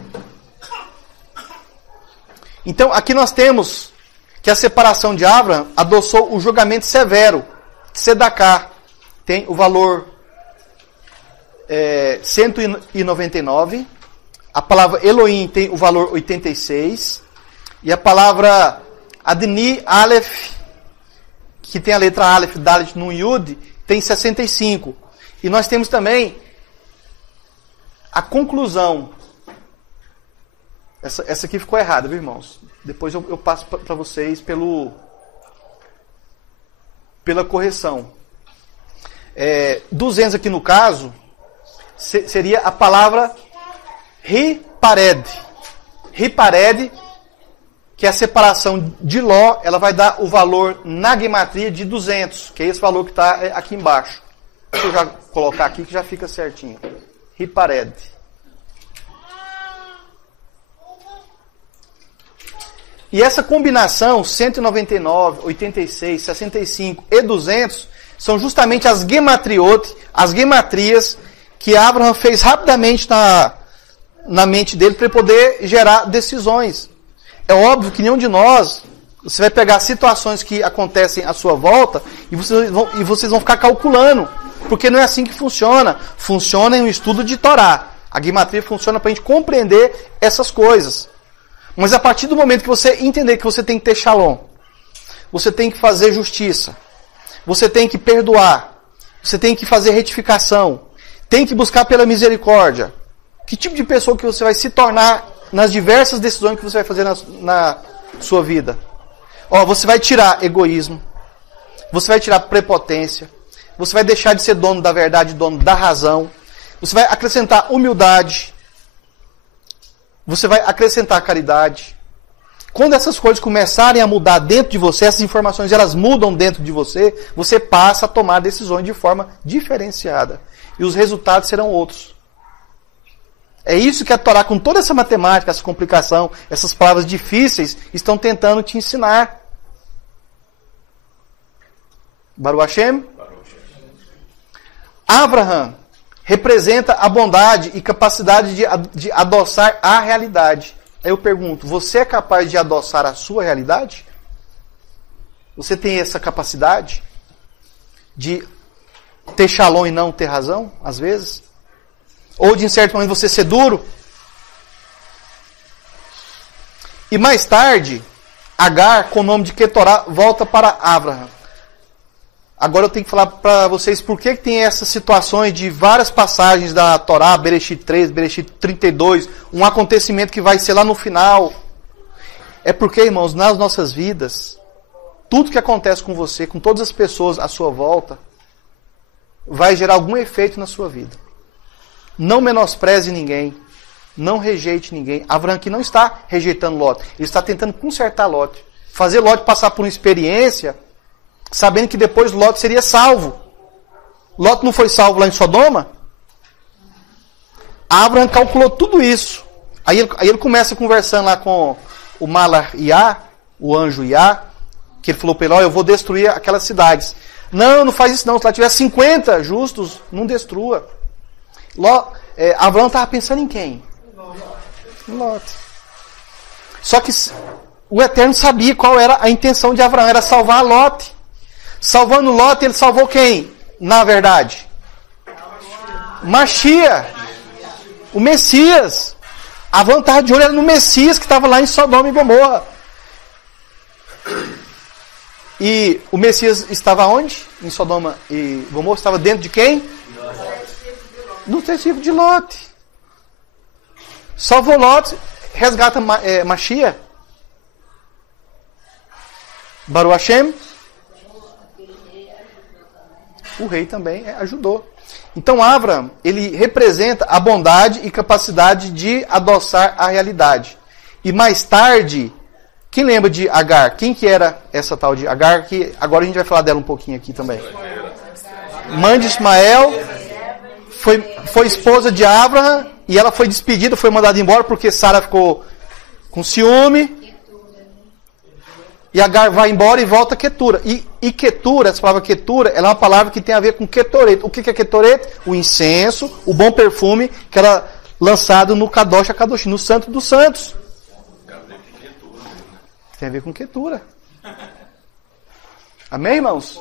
Então, aqui nós temos que a separação de Abraão adoçou o julgamento severo. Tzedaká tem o valor 199. A palavra Elohim tem o valor 86. E a palavra Adni, Aleph, que tem a letra Aleph, Dalet, Nun, Yud, tem 65. E nós temos também a conclusão. Essa aqui ficou errada, viu, irmãos? Depois eu passo para vocês pela correção. 200 aqui no caso, seria a palavra Ripared. Ripared, que é a separação de Ló, ela vai dar o valor na gematria de 200, que é esse valor que está aqui embaixo. Deixa eu já colocar aqui que já fica certinho. Ripared. E essa combinação, 199, 86, 65 e 200, são justamente as gematriot, as gematrias que Abraham fez rapidamente na mente dele para poder gerar decisões. É óbvio que nenhum de nós, você vai pegar situações que acontecem à sua volta e vocês vão ficar calculando Porque não é assim que funciona. Funciona em um estudo de Torá. A guimatria funciona para a gente compreender essas coisas. Mas a partir do momento que você entender que você tem que ter shalom, você tem que fazer justiça, você tem que perdoar, você tem que fazer retificação, tem que buscar pela misericórdia. Que tipo de pessoa que você vai se tornar nas diversas decisões que você vai fazer na sua vida? Você vai tirar egoísmo, você vai tirar prepotência, você vai deixar de ser dono da verdade, dono da razão, você vai acrescentar humildade, você vai acrescentar caridade. Quando essas coisas começarem a mudar dentro de você, essas informações elas mudam dentro de você, você passa a tomar decisões de forma diferenciada. E os resultados serão outros. É isso que a Torá, com toda essa matemática, essa complicação, essas palavras difíceis, estão tentando te ensinar. Baruch Hashem? Abraham representa a bondade e capacidade de adoçar a realidade. Aí eu pergunto, você é capaz de adoçar a sua realidade? Você tem essa capacidade de ter shalom e não ter razão, às vezes? Ou de, em certo momento, você ser duro? E mais tarde, Agar, com o nome de Ketorá, volta para Abraham. Agora eu tenho que falar para vocês por que tem essas situações de várias passagens da Torá, Bereshit 3, Bereshit 32, um acontecimento que vai ser lá no final. É porque, irmãos, nas nossas vidas, tudo que acontece com você, com todas as pessoas à sua volta, vai gerar algum efeito na sua vida. Não menospreze ninguém, não rejeite ninguém. Abraham aqui não está rejeitando Lot, ele está tentando consertar Lot. Fazer Lot passar por uma experiência sabendo que depois Lot seria salvo. Lot não foi salvo lá em Sodoma? Abraham calculou tudo isso. Aí ele começa conversando lá com o Malach Iá, o anjo Iá, que ele falou para ele, eu vou destruir aquelas cidades. Não faz isso não. Se lá tiver 50 justos, não destrua. Abraham estava pensando em quem? Lot. Só que o Eterno sabia qual era a intenção de Abraham, era salvar Lot. Salvando Lot, ele salvou quem? Na verdade? Mashiach. O Messias. A vontade de olho era no Messias que estava lá em Sodoma e Gomorra. E o Messias estava onde? Em Sodoma e Gomorra. Estava dentro de quem? No testigo de Lot. Salvou Lot, resgata Mashiach. Baruch Hashem. O rei também ajudou. Então Abraham, ele representa a bondade e capacidade de adoçar a realidade. E mais tarde, quem lembra de Agar? Quem que era essa tal de Agar? Que agora a gente vai falar dela um pouquinho aqui também. Mãe de Ismael, foi esposa de Abraham, e ela foi despedida, foi mandada embora porque Sara ficou com ciúme. E Agar vai embora e volta a Ketura. E Ketura, essa palavra Ketura, ela é uma palavra que tem a ver com Ketoret. O que é Ketoret? O incenso, o bom perfume, que era lançado no Kadosh HaKadosh, no Santo dos Santos. Tem a ver com Ketura. Amém, irmãos?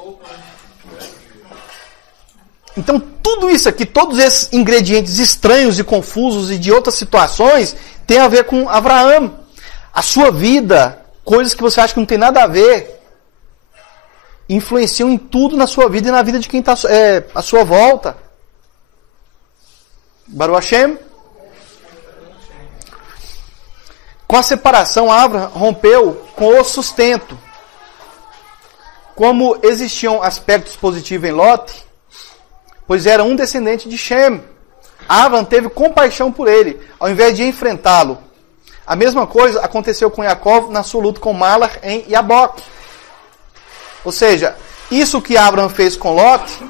Então, tudo isso aqui, todos esses ingredientes estranhos e confusos e de outras situações, tem a ver com Abraão. A sua vida, coisas que você acha que não tem nada a ver, influenciam em tudo na sua vida e na vida de quem está à sua volta. Baruch Hashem. Com a separação, Abraham rompeu com o sustento. Como existiam aspectos positivos em Lot, pois era um descendente de Shem, Abraham teve compaixão por ele, ao invés de enfrentá-lo. A mesma coisa aconteceu com Yaakov na sua luta com Malach em Yabok. Ou seja, isso que Abraham fez com Lot,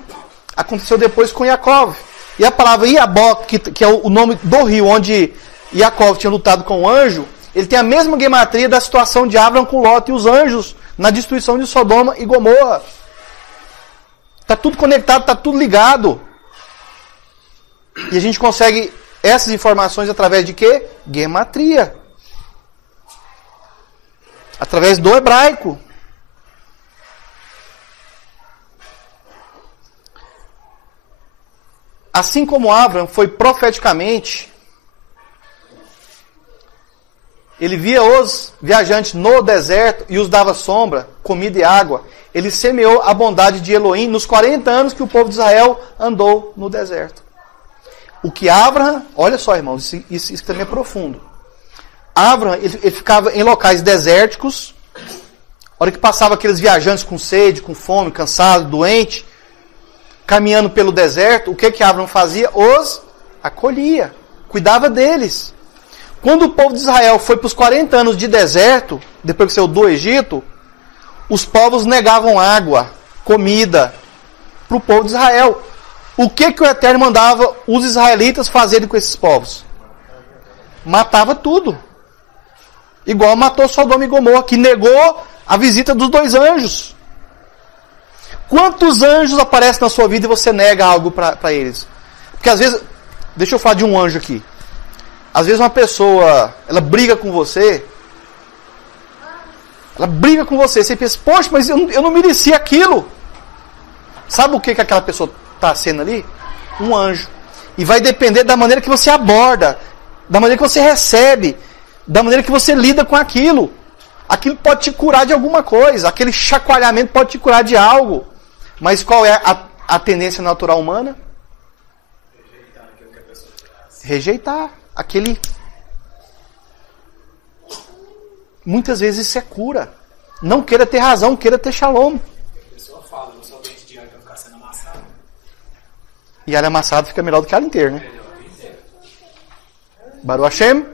aconteceu depois com Yaakov. E a palavra Yabok, que é o nome do rio onde Yaakov tinha lutado com o anjo, ele tem a mesma gematria da situação de Abraham com Lot e os anjos na destruição de Sodoma e Gomorra. Está tudo conectado, está tudo ligado. E a gente consegue essas informações através de quê? Gematria. Através do Assim como Abraão foi profeticamente, ele via os viajantes no deserto e os dava sombra, comida e água. Ele semeou a bondade de Elohim nos 40 anos que o povo de Israel andou no deserto. O que Abraão, olha só, irmãos, isso também é profundo. Abraão, ele ficava em locais desérticos. A hora que passava aqueles viajantes com sede, com fome, cansado, doente, caminhando pelo deserto, o que Abraão fazia? Os acolhia, cuidava deles. Quando o povo de Israel foi para os 40 anos de deserto, depois que saiu do Egito, os povos negavam água, comida para o povo de Israel. O que o Eterno mandava os israelitas fazerem com esses povos? Matava tudo. Igual matou Sodoma e Gomorra, que negou a visita dos 2 anjos. Quantos anjos aparecem na sua vida e você nega algo para eles? Porque às vezes, deixa eu falar de um anjo aqui. Às vezes uma pessoa, ela briga com você. Ela briga com você. Você pensa, poxa, mas eu não mereci aquilo. Sabe o que aquela pessoa está sendo ali? Um anjo. E vai depender da maneira que você aborda, da maneira que você recebe, da maneira que você lida com aquilo. Aquilo pode te curar de alguma coisa. Aquele chacoalhamento pode te curar de algo. Mas qual é a tendência natural humana? Rejeitar. Aquele... Muitas vezes isso é cura. Não queira ter razão, queira ter shalom. A pessoa fala, eu sou dente de alho para ficar sendo amassado. E alho amassado fica melhor do que alho inteiro, né? Baruch Hashem.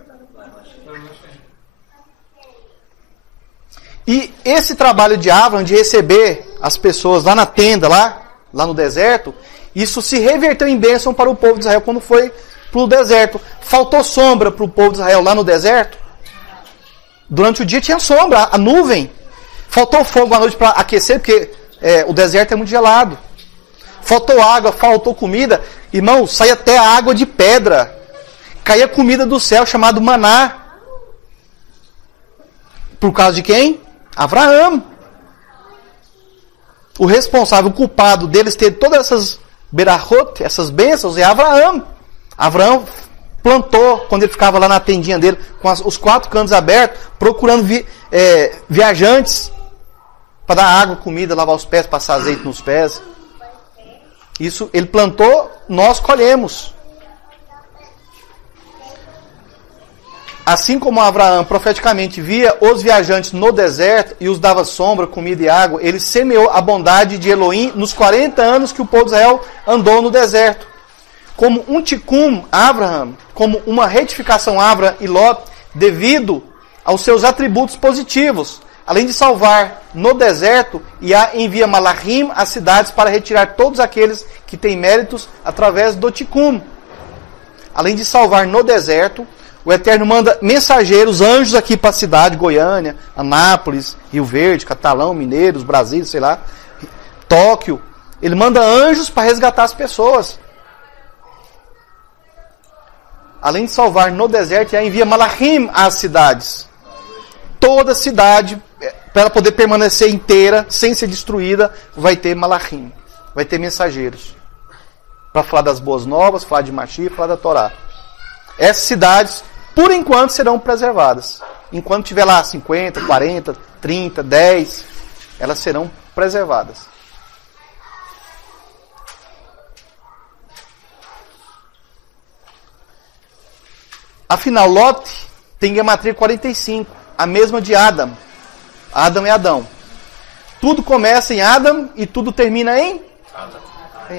E esse trabalho de Abraão, de receber as pessoas lá na tenda, lá no deserto, isso se reverteu em bênção para o povo de Israel quando foi para o deserto. Faltou sombra para o povo de Israel lá no deserto? Durante o dia tinha sombra, a nuvem. Faltou fogo à noite para aquecer, porque o deserto é muito gelado. Faltou água, faltou comida. Irmão, saía até água de pedra. Caía comida do céu, chamado maná. Por causa de quem? Abraão. O responsável, o culpado deles ter todas essas berachot, essas bênçãos, é Abraão. Abraão plantou, quando ele ficava lá na tendinha dele, com os 4 cantos abertos, procurando viajantes para dar água, comida, lavar os pés, passar azeite nos pés. Isso ele plantou, nós colhemos. Assim como Abraão profeticamente via os viajantes no deserto e os dava sombra, comida e água, ele semeou a bondade de Elohim nos 40 anos que o povo de Israel andou no deserto. Como um tikkun, Abraham, como uma retificação, Abraham e Lot, devido aos seus atributos positivos. Além de salvar no deserto, Yah envia malachim às cidades para retirar todos aqueles que têm méritos através do tikkun. Além de salvar no deserto, o Eterno manda mensageiros, anjos aqui para a cidade, Goiânia, Anápolis, Rio Verde, Catalão, Mineiros, Brasília, sei lá, Tóquio. Ele manda anjos para resgatar as pessoas. Além de salvar no deserto, Yah envia malachim às cidades. Toda cidade, para ela poder permanecer inteira, sem ser destruída, vai ter malachim, vai ter mensageiros. Para falar das boas novas, falar de Mashiach, falar da Torá. Essas cidades, por enquanto, serão preservadas. Enquanto tiver lá 50, 40, 30, 10, elas serão preservadas. Afinal, Lot tem gematria 45, a mesma de Adam. Adam é Adão. Tudo começa em Adam e tudo termina em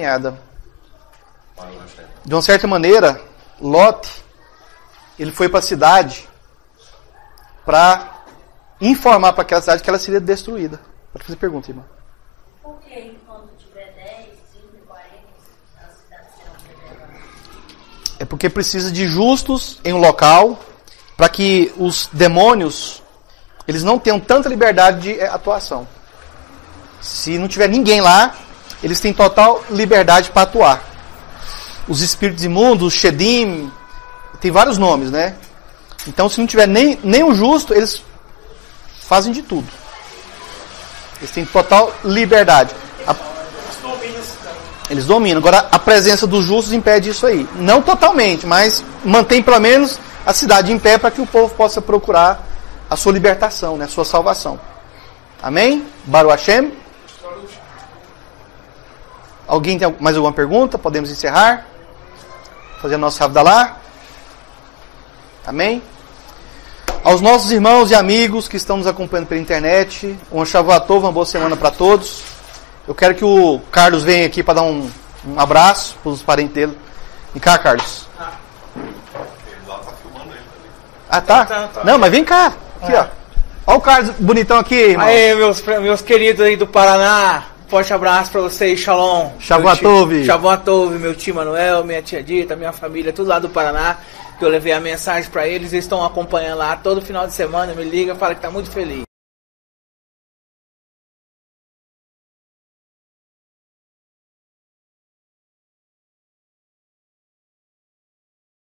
Adam. De uma certa maneira, Lot, ele foi para a cidade para informar para aquela cidade que ela seria destruída. Pode fazer pergunta, irmão. Por que quando tiver 10, 5, 40, as cidades serão preservadas? É porque precisa de justos em um local para que os demônios eles não tenham tanta liberdade de atuação. Se não tiver ninguém lá, eles têm total liberdade para atuar. Os espíritos imundos, os Shedim, tem vários nomes, né? Então, se não tiver nem um justo, eles fazem de tudo. Eles têm total liberdade. Eles dominam. Agora, a presença dos justos impede isso aí. Não totalmente, mas mantém pelo menos a cidade em pé para que o povo possa procurar a sua libertação, né, a sua salvação. Amém? Baruch Hashem. Alguém tem mais alguma pergunta? Podemos encerrar? Fazer a nossa Havdalah? Amém? Aos nossos irmãos e amigos que estão nos acompanhando pela internet, um Shavuot Tov, uma boa semana para todos. Eu quero que o Carlos venha aqui para dar um abraço para os parentes dele. Vem cá, Carlos. Ah, tá? Não, mas vem cá. Aqui, ó. Olha o Carlos bonitão aqui, irmão. Aí, meus queridos aí do Paraná. Forte abraço pra vocês, Shalom. Shavuot Tov. Shavuot Tov, meu tio Manuel, minha tia Dita, minha família, tudo lá do Paraná. Que eu levei a mensagem pra eles, eles estão acompanhando lá todo final de semana, me liga, fala que tá muito feliz.